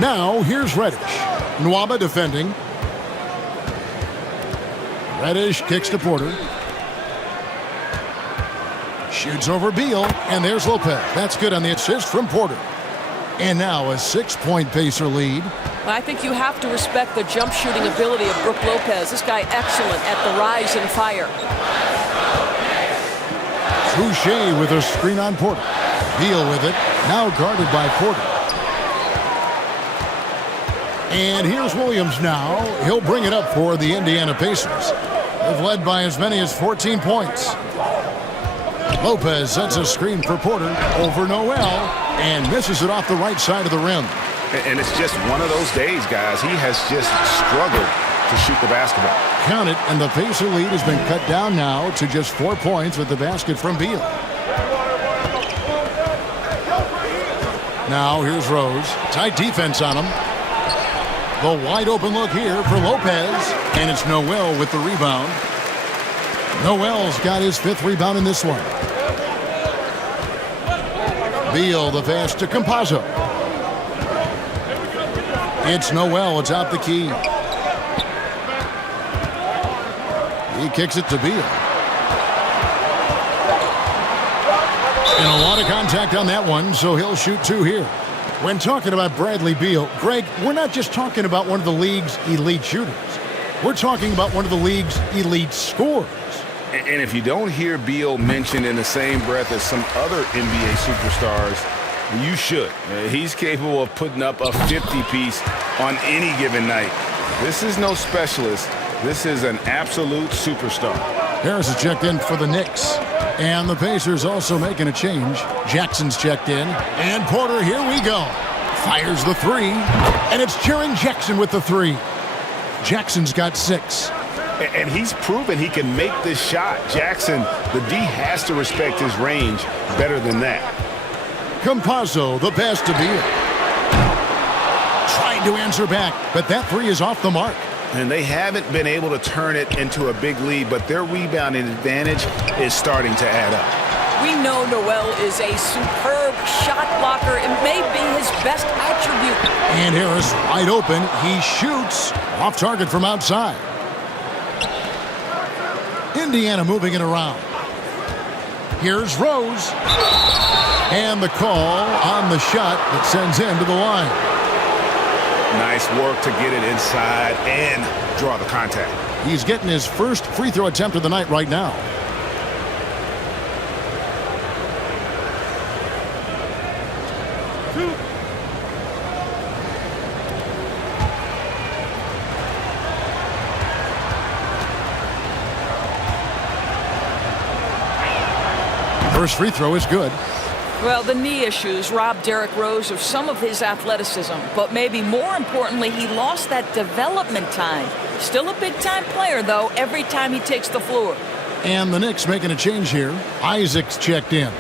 Now here's Reddish. Nwaba defending. Reddish kicks to Porter. Shoots over Beal, and there's Lopez. That's good on the assist from Porter. And now a 6-point Pacer lead. I think you have to respect the jump shooting ability of Brook Lopez. This guy excellent at the rise and fire. Boucher with a screen on Porter. Beal with it, now guarded by Porter. And here's Williams now. He'll bring it up for the Indiana Pacers. They've led by as many as 14 points. Lopez sets a screen for Porter over Noel and misses it off the right side of the rim. And it's just one of those days, guys. He has just struggled to shoot the basketball. Count it, and the Pacer lead has been cut down now to just 4 points with the basket from Beal. Now here's Rose. Tight defense on him. The wide open look here for Lopez, and it's Noel with the rebound. Noel's got his 5th rebound in this one. Beal the pass to Campazzo. It's Noel atop the key. He kicks it to Beal. And a lot of contact on that one, so he'll shoot 2 here. When talking about Bradley Beal, Greg, we're not just talking about one of the league's elite shooters. We're talking about one of the league's elite scorers. And if you don't hear Beal mentioned in the same breath as some other NBA superstars, you should. He's capable of putting up a 50-piece on any given night. This is no specialist. This is an absolute superstar. Harris is checked in for the Knicks. And the Pacers also making a change. Jackson's checked in. And Porter, here we go. Fires the 3. And it's Jaren Jackson with the 3. Jackson's got 6. And he's proven he can make this shot. Jackson, the D has to respect his range better than that. Campazzo, the pass to Beal. Trying to answer back, but that 3 is off the mark. And they haven't been able to turn it into a big lead, but their rebounding advantage is starting to add up. We know Noel is a superb shot blocker. It may be his best attribute. And Harris wide open. He shoots off target from outside. Indiana moving it around. Here's Rose. And the call on the shot that sends him to the line. Nice work to get it inside and draw the contact. He's getting his first free throw attempt of the night right now. First free throw is good. Well, the knee issues robbed Derrick Rose of some of his athleticism, but maybe more importantly, he lost that development time. Still a big-time player, though, every time he takes the floor. And the Knicks making a change here. Isaac's checked in.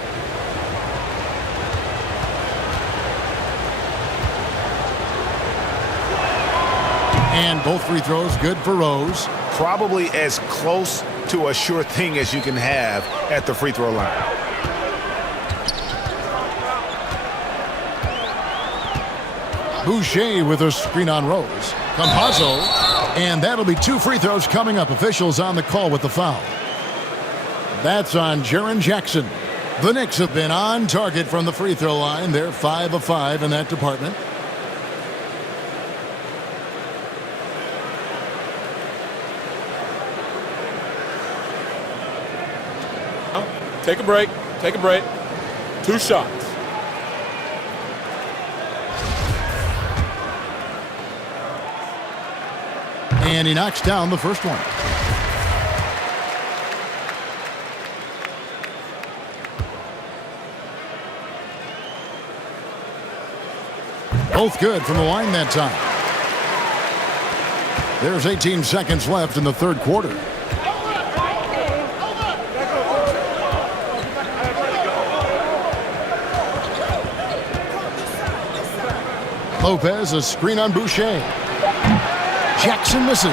And both free throws good for Rose. Probably as close to a sure thing as you can have at the free throw line. Boucher with a screen on Rose. Campazzo. And that'll be 2 free throws coming up. Officials on the call with the foul. That's on Jaren Jackson. The Knicks have been on target from the free throw line. They're 5 of 5 in that department. Take a break. Take a break. 2 shots. And he knocks down the first one. Both good from the line that time. There's 18 seconds left in the third quarter. Lopez, a screen on Boucher. Jackson misses.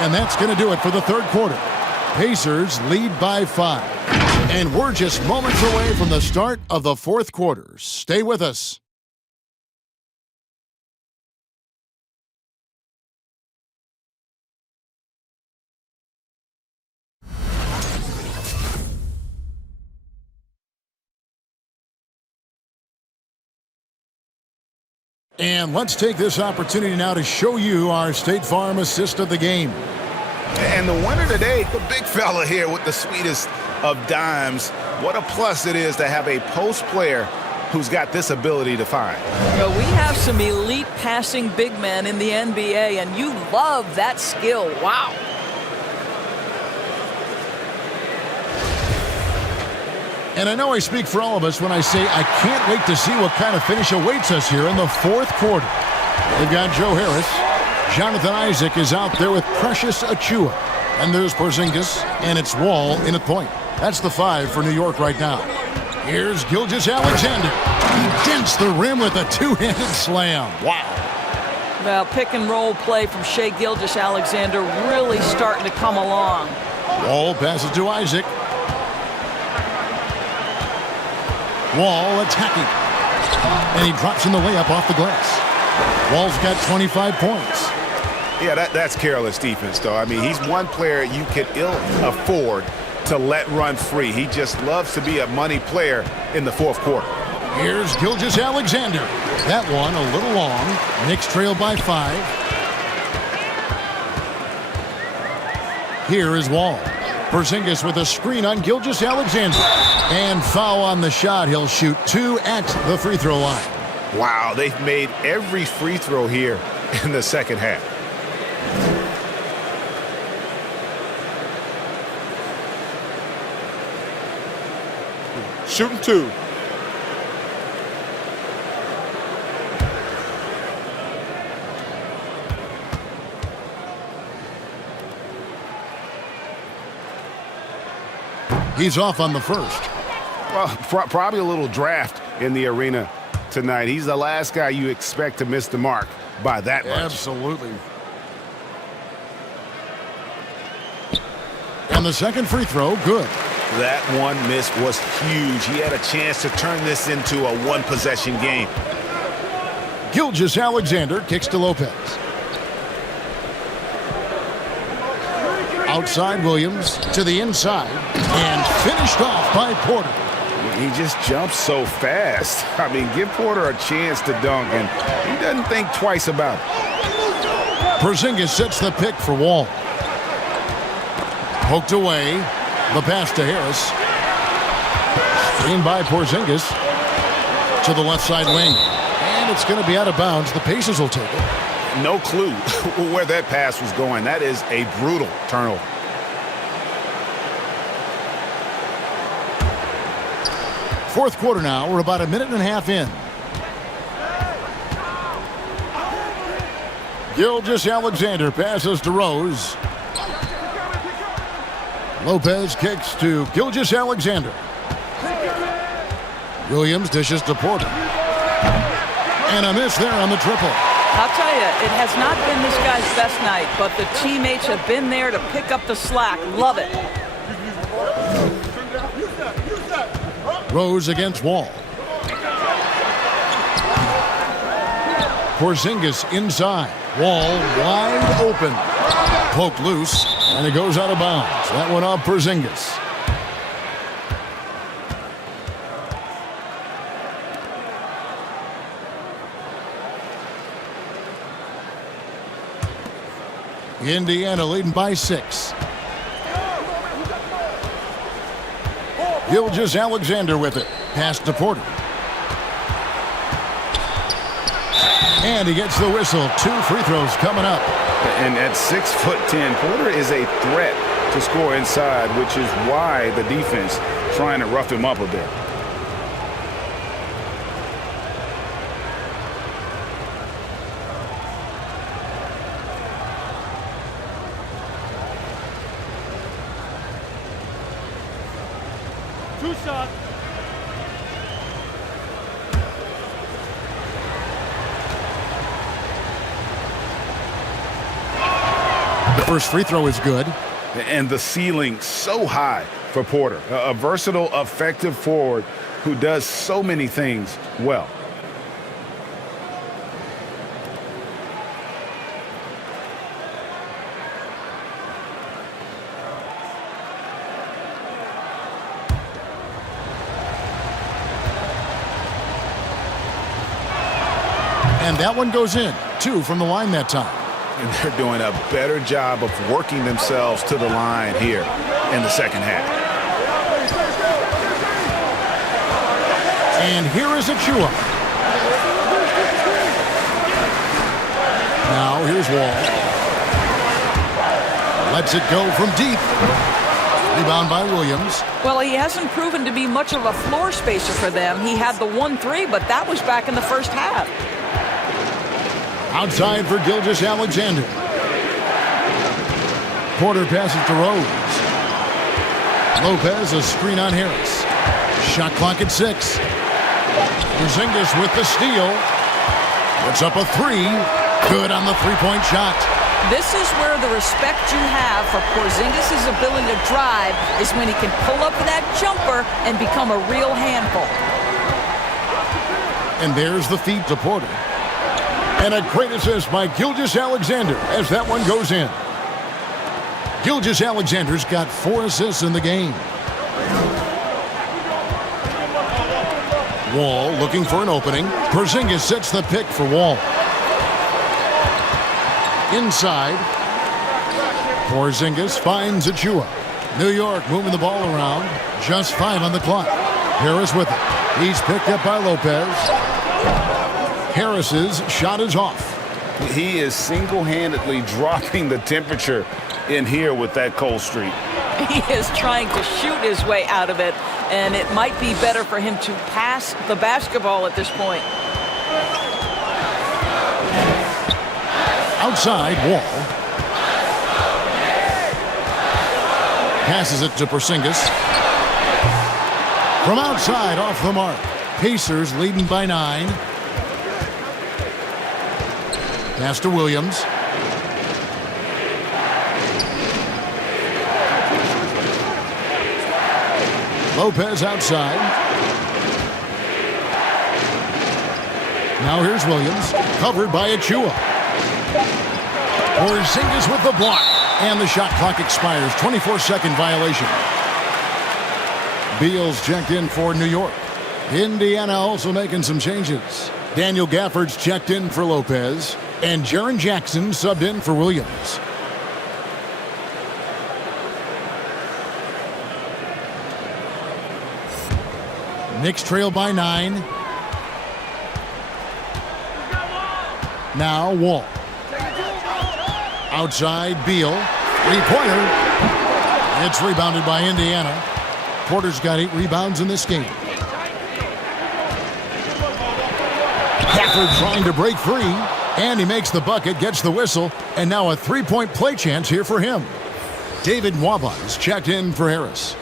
And that's going to do it for the third quarter. Pacers lead by 5. And we're just moments away from the start of the fourth quarter. Stay with us. And let's take this opportunity now to show you our State Farm assist of the game. And the winner today, the big fella here with the sweetest of dimes. What a plus it is to have a post player who's got this ability to find. Well, we have some elite passing big men in the NBA, and you love that skill. Wow. And I know I speak for all of us when I say I can't wait to see what kind of finish awaits us here in the fourth quarter. They've got Joe Harris. Jonathan Isaac is out there with Precious Achua. And there's Porzingis, and it's Wall in at point. That's the 5 for New York right now. Here's Gilgeous-Alexander. He dents the rim with a two-handed slam. Wow. Well, pick and roll play from Shai Gilgeous-Alexander really starting to come along. Wall passes to Isaac. Wall attacking. And he drops in the layup off the glass. Wall's got 25 points. Yeah, that's careless defense, though. I mean, he's one player you can ill afford to let run free. He just loves to be a money player in the fourth quarter. Here's Gilgeous-Alexander. That one a little long. Knicks trail by 5. Here is Wall. Porzingis with a screen on Gilgeous-Alexander. And foul on the shot. He'll shoot 2 at the free throw line. Wow, they've made every free throw here in the second half. Shooting 2. He's off on the first. Well, probably a little draft in the arena tonight. He's the last guy you expect to miss the mark by that much. Absolutely. And the second free throw, good. That one miss was huge. He had a chance to turn this into a one-possession game. Gilgeous-Alexander kicks to Lopez. Outside Williams to the inside and finished off by Porter. He just jumps so fast. I mean, give Porter a chance to dunk, and he doesn't think twice about it. Porzingis sets the pick for Wall. Poked away. The pass to Harris. Screened by Porzingis to the left side wing. And it's going to be out of bounds. The Pacers will take it. No clue where that pass was going. That is a brutal turnover. Fourth quarter now. We're about a minute and a half in. Gilgeous-Alexander passes to Rose. Lopez kicks to Gilgeous-Alexander. Williams dishes to Porter. And a miss there on the triple. I'll tell you, it has not been this guy's best night, but the teammates have been there to pick up the slack. Love it. Rose against Wall. Porzingis inside. Wall wide open. Poked loose, and it goes out of bounds. That one off Porzingis. Indiana leading by 6. Gilgeous-Alexander with it. Pass to Porter. And he gets the whistle. 2 free throws coming up. And at 6'10", Porter is a threat to score inside, which is why the defense trying to rough him up a bit. First free throw is good. And the ceiling so high for Porter. A versatile, effective forward who does so many things well. And that one goes in. 2 from the line that time. And they're doing a better job of working themselves to the line here in the second half. And here is Achua. Now here's Wall. Lets it go from deep. Rebound by Williams. Well, he hasn't proven to be much of a floor spacer for them. He had the 1-3, but that was back in the first half. Outside for Gilgeous-Alexander. Porter passes to Rose. Lopez, a screen on Harris. Shot clock at 6. Porzingis with the steal. Puts up a 3. Good on the three-point shot. This is where the respect you have for Porzingis' ability to drive is when he can pull up that jumper and become a real handful. And there's the feed to Porter. And a great assist by Gilgeous-Alexander as that one goes in. Gilgeous-Alexander's got 4 assists in the game. Wall looking for an opening. Porzingis sets the pick for Wall. Inside. Porzingis finds Achua. New York moving the ball around. Just 5 on the clock. Harris with it. He's picked up by Lopez. Harris's shot is off. He is single-handedly dropping the temperature in here with that cold streak. He is trying to shoot his way out of it, and it might be better for him to pass the basketball at this point. Outside, Wall. Passes it to Porzingis. From outside, off the mark. Pacers leading by 9. Pass to Williams. Lopez outside. Now here's Williams. Covered by Achua. Porzingis with the block. And the shot clock expires. 24-second violation. Beal's checked in for New York. Indiana also making some changes. Daniel Gafford's checked in for Lopez. And Jaren Jackson subbed in for Williams. Knicks trail by 9. Now Wall. Outside, Beal. 3-pointer. It's rebounded by Indiana. Porter's got 8 rebounds in this game. Gafford trying to break free. And he makes the bucket, gets the whistle, and now a 3-point play chance here for him. David Nwaba checked in for Harris.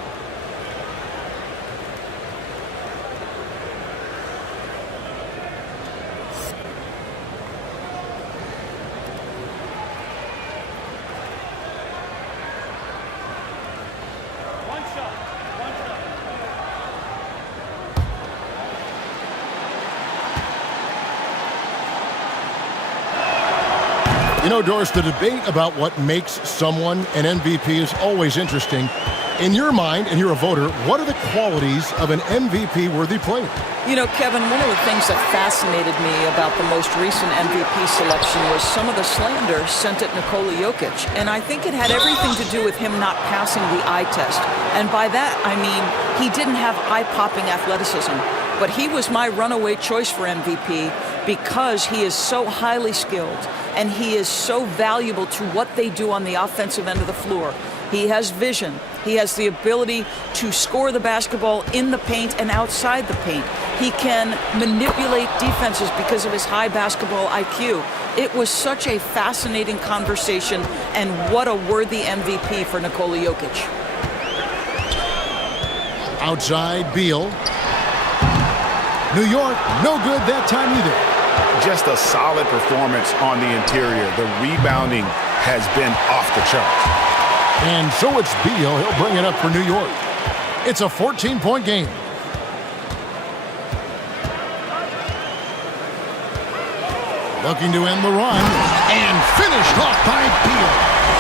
You know, Doris, the debate about what makes someone an MVP is always interesting. In your mind, and you're a voter, what are the qualities of an MVP-worthy player? You know, Kevin, one of the things that fascinated me about the most recent MVP selection was some of the slander sent at Nikola Jokic. And I think it had everything to do with him not passing the eye test. And by that, I mean, he didn't have eye-popping athleticism. But he was my runaway choice for MVP because he is so highly skilled and he is so valuable to what they do on the offensive end of the floor. He has vision. He has the ability to score the basketball in the paint and outside the paint. He can manipulate defenses because of his high basketball IQ. It was such a fascinating conversation, and what a worthy MVP for Nikola Jokic. Outside, Beal. New York, no good that time either. Just a solid performance on the interior. The rebounding has been off the charts. And so it's Beal. He'll bring it up for New York. It's a 14-point game. Looking to end the run. And finished off by Beal.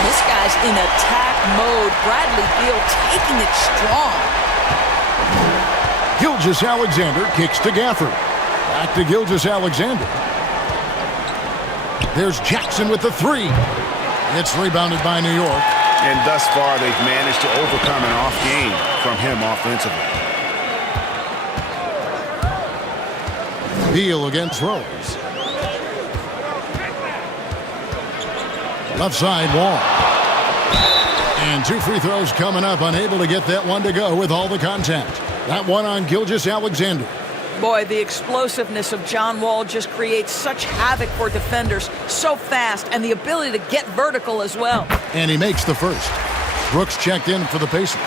This guy's in attack mode. Bradley Beal taking it strong. Gilgeous-Alexander kicks to Gafford. Back to Gilgeous-Alexander. There's Jackson with the three. It's rebounded by New York. And thus far, they've managed to overcome an off game from him offensively. Beal against Rose. Left side, Wall. And 2 free throws coming up, unable to get that one to go with all the contact. That one on Gilgeous-Alexander. Boy, the explosiveness of John Wall just creates such havoc for defenders. So fast, and the ability to get vertical as well. And he makes the first. Brooks checked in for the Pacers.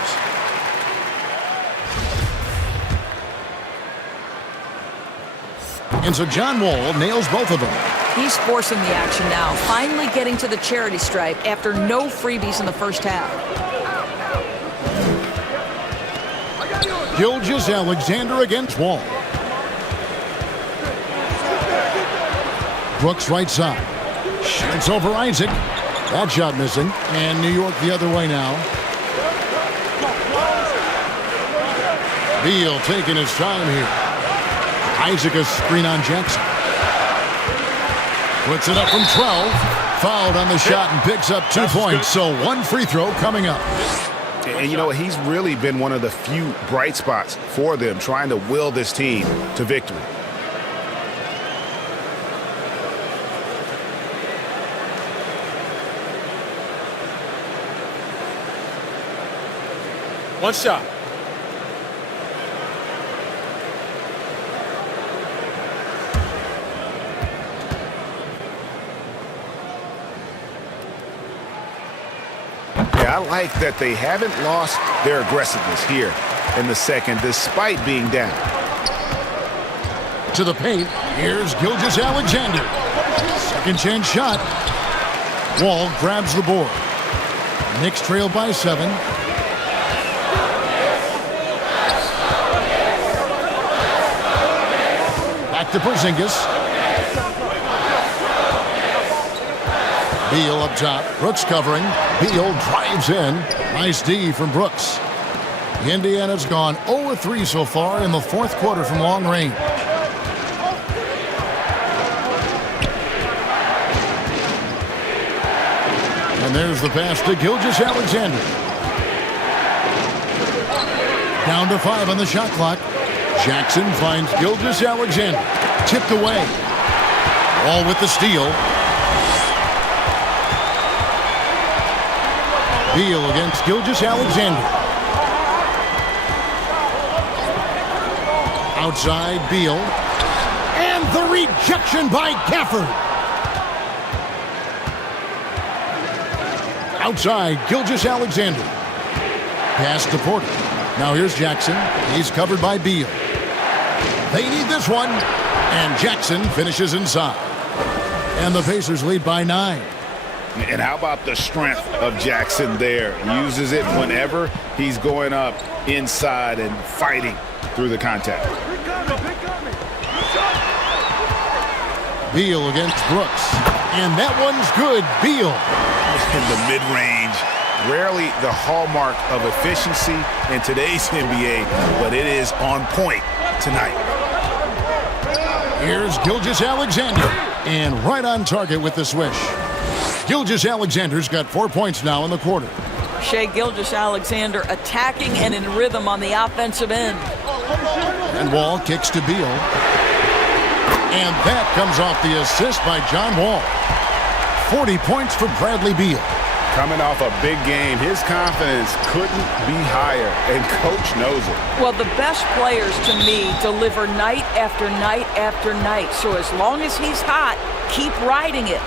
And so John Wall nails both of them. He's forcing the action now, finally getting to the charity stripe after no freebies in the first half. Gilgeous-Alexander against Wall. Brooks right side. Shoots over Isaac. That shot missing. And New York the other way now. Beal taking his time here. Isaac a screen on Jackson. Puts it up from 12. Fouled on the shot and picks up 2 points. So 1 free throw coming up. And you know, he's really been one of the few bright spots for them, trying to will this team to victory. One shot. I like that they haven't lost their aggressiveness here in the second, despite being down. To the paint, here's Gilgeous-Alexander. Second chance shot. Wall grabs the board. Knicks trail by 7. Back to Porzingis. Beal up top. Brooks covering. Beal drives in. Nice D from Brooks. Indiana's gone 0-3 so far in the fourth quarter from long range. And there's the pass to Gilgeous-Alexander. Down to 5 on the shot clock. Jackson finds Gilgeous-Alexander. Tipped away. Wall with the steal. Beal against Gilgeous-Alexander. Outside, Beal. And the rejection by Gafford. Outside, Gilgeous-Alexander. Pass to Porter. Now here's Jackson. He's covered by Beal. They need this one. And Jackson finishes inside. And the Pacers lead by 9. And how about the strength of Jackson there? Uses it whenever he's going up inside and fighting through the contact. Beal against Brooks. And that one's good. Beal. In the mid-range, rarely the hallmark of efficiency in today's NBA, but it is on point tonight. Here's Gilgeous-Alexander. And right on target with the swish. Gilgeous-Alexander's got 4 points now in the quarter. Shai Gilgeous-Alexander attacking and in rhythm on the offensive end. And Wall kicks to Beal. And that comes off the assist by John Wall. 40 points for Bradley Beal. Coming off a big game, his confidence couldn't be higher, and coach knows it. Well, the best players, to me, deliver night after night after night. So as long as he's hot, keep riding it.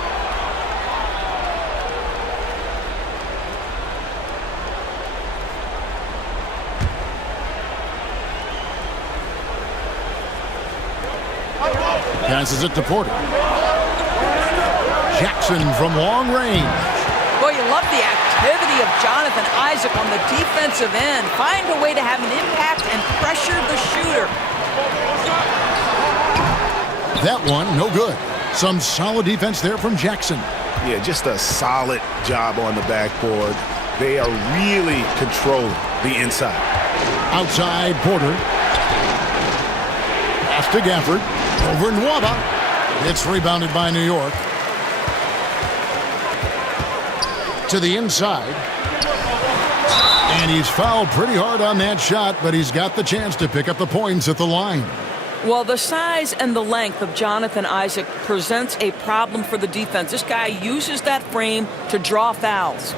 Passes it to Porter. Jackson from long range. Boy, you love the activity of Jonathan Isaac on the defensive end. Find a way to have an impact and pressure the shooter. That one, no good. Some solid defense there from Jackson. Yeah, just a solid job on the backboard. They are really controlling the inside. Outside, Porter. Pass to Gafford. Over Nwaba. It's rebounded by New York. to the inside. And he's fouled pretty hard on that shot, but he's got the chance to pick up the points at the line. Well, the size and the length of Jonathan Isaac presents a problem for the defense. This guy uses that frame to draw fouls.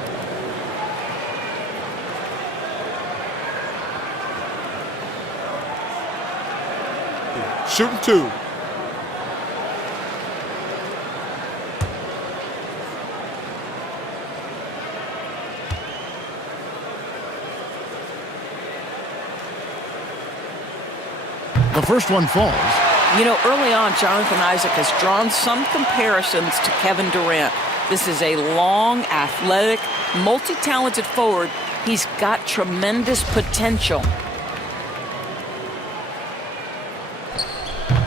Shooting 2. The first one falls. You know, early on, Jonathan Isaac has drawn some comparisons to Kevin Durant. This is a long, athletic, multi-talented forward. He's got tremendous potential.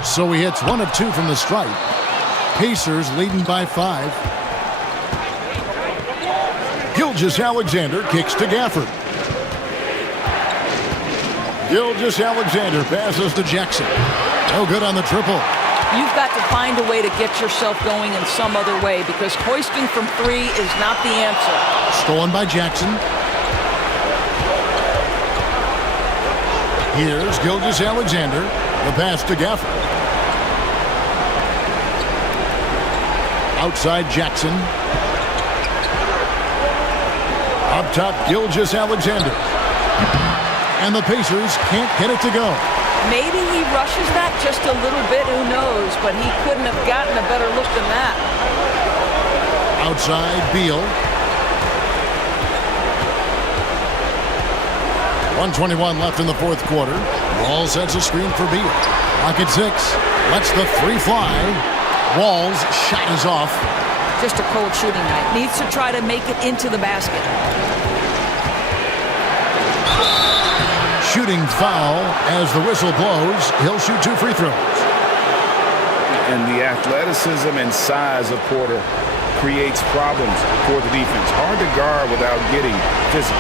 So he hits 1 of 2 from the stripe. Pacers leading by 5. Gilgeous-Alexander kicks to Gafford. Gilgeous-Alexander passes to Jackson. No good on the triple. You've got to find a way to get yourself going in some other way because hoisting from 3 is not the answer. Stolen by Jackson. Here's Gilgeous-Alexander. The pass to Gafford. Outside Jackson. Up top, Gilgeous-Alexander. And the Pacers can't get it to go. Maybe he rushes that just a little bit, who knows, but he couldn't have gotten a better look than that. Outside, Beal. 1:21 left in the fourth quarter. Wall sets a screen for Beal. Clock at 6. Lets the 3 fly. Wall's shot is off. Just a cold shooting night. Needs to try to make it into the basket. Shooting foul as the whistle blows. He'll shoot 2 free throws. And the athleticism and size of Porter creates problems for the defense. Hard to guard without getting physical.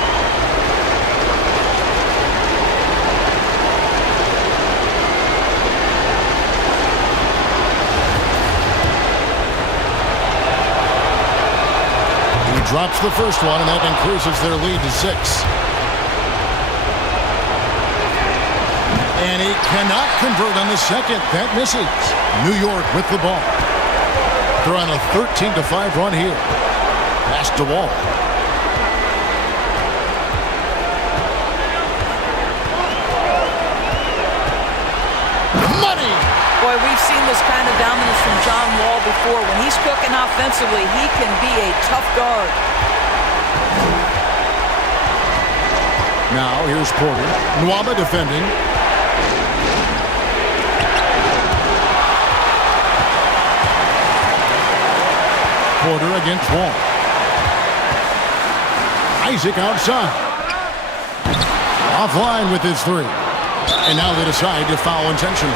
He drops the first one, and that increases their lead to 6. And he cannot convert on the second. That misses. New York with the ball. They're on a 13-5 run here. Pass to Wall. Money! Boy, we've seen this kind of dominance from John Wall before. When he's cooking offensively, he can be a tough guard. Now here's Porter. Nwaba defending. Porter against Wall. Isaac outside. Offline with his 3. And now they decide to foul intentionally.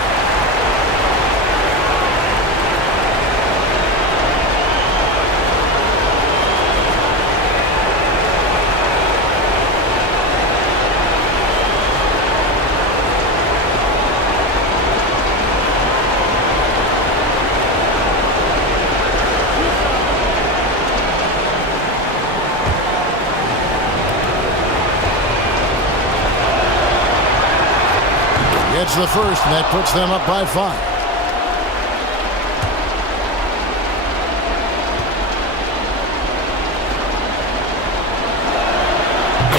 It's the first, and that puts them up by 5.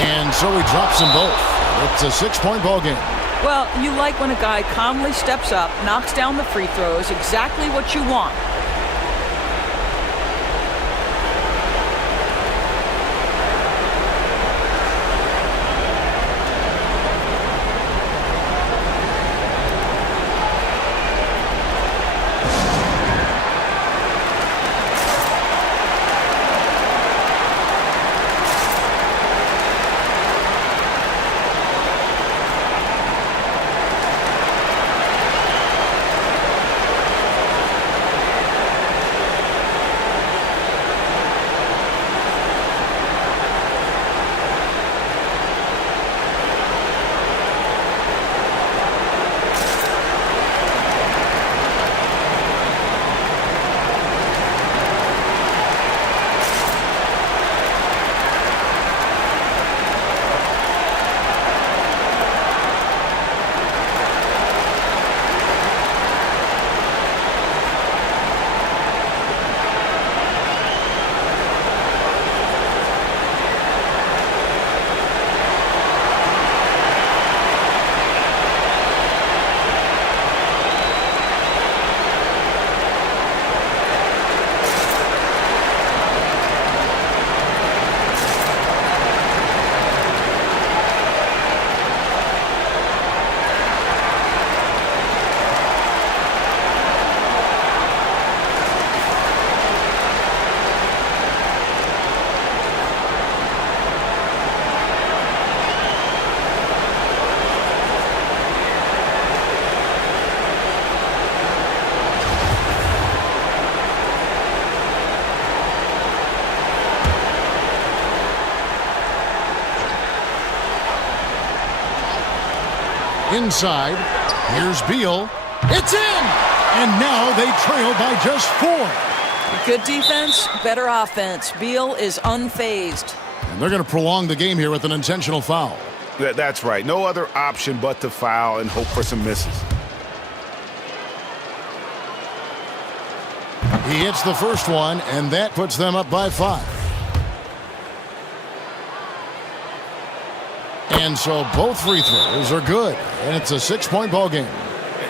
And so he drops them both. It's a 6-point ball game. Well, you like when a guy calmly steps up, knocks down the free throws, exactly what you want. Inside, here's Beal. It's in! And now they trail by just 4. Good defense, better offense. Beal is unfazed. And they're going to prolong the game here with an intentional foul. That's right. No other option but to foul and hope for some misses. He hits the first one, and that puts them up by 5. And so both free throws are good, and it's a 6-point ball game.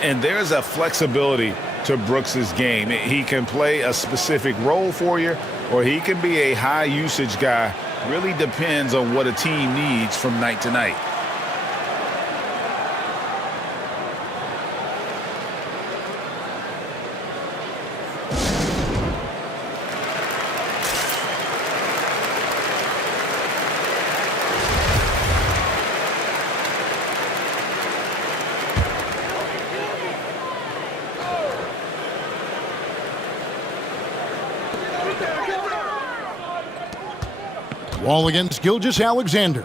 And there's a flexibility to Brooks's game. He can play a specific role for you, or he can be a high-usage guy. Really depends on what a team needs from night to night. Wall against Gilgeous-Alexander.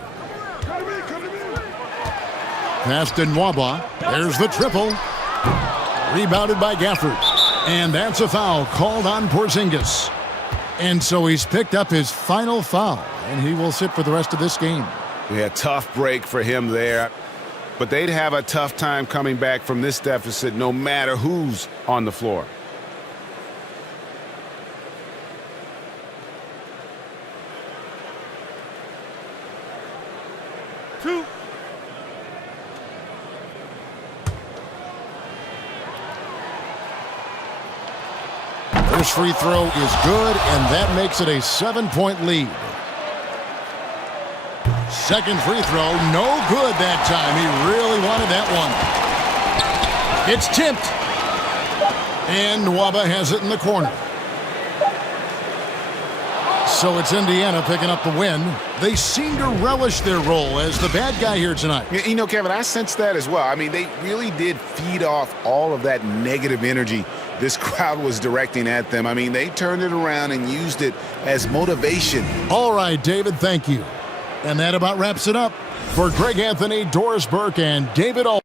Pass to IGNBA. There's the triple. Rebounded by Gafford. And that's a foul called on Porzingis. And so he's picked up his final foul, and he will sit for the rest of this game. Yeah, tough break for him there. But they'd have a tough time coming back from this deficit no matter who's on the floor. First free throw is good, and that makes it a 7-point lead. Second free throw, no good that time. He really wanted that one. It's tipped. And IGNBA has it in the corner. So it's Indiana picking up the win. They seem to relish their role as the bad guy here tonight. You know, Kevin, I sense that as well. I mean, they really did feed off all of that negative energy this crowd was directing at them. I mean, they turned it around and used it as motivation. All right, David, thank you. And that about wraps it up. For Greg Anthony, Doris Burke, and David All.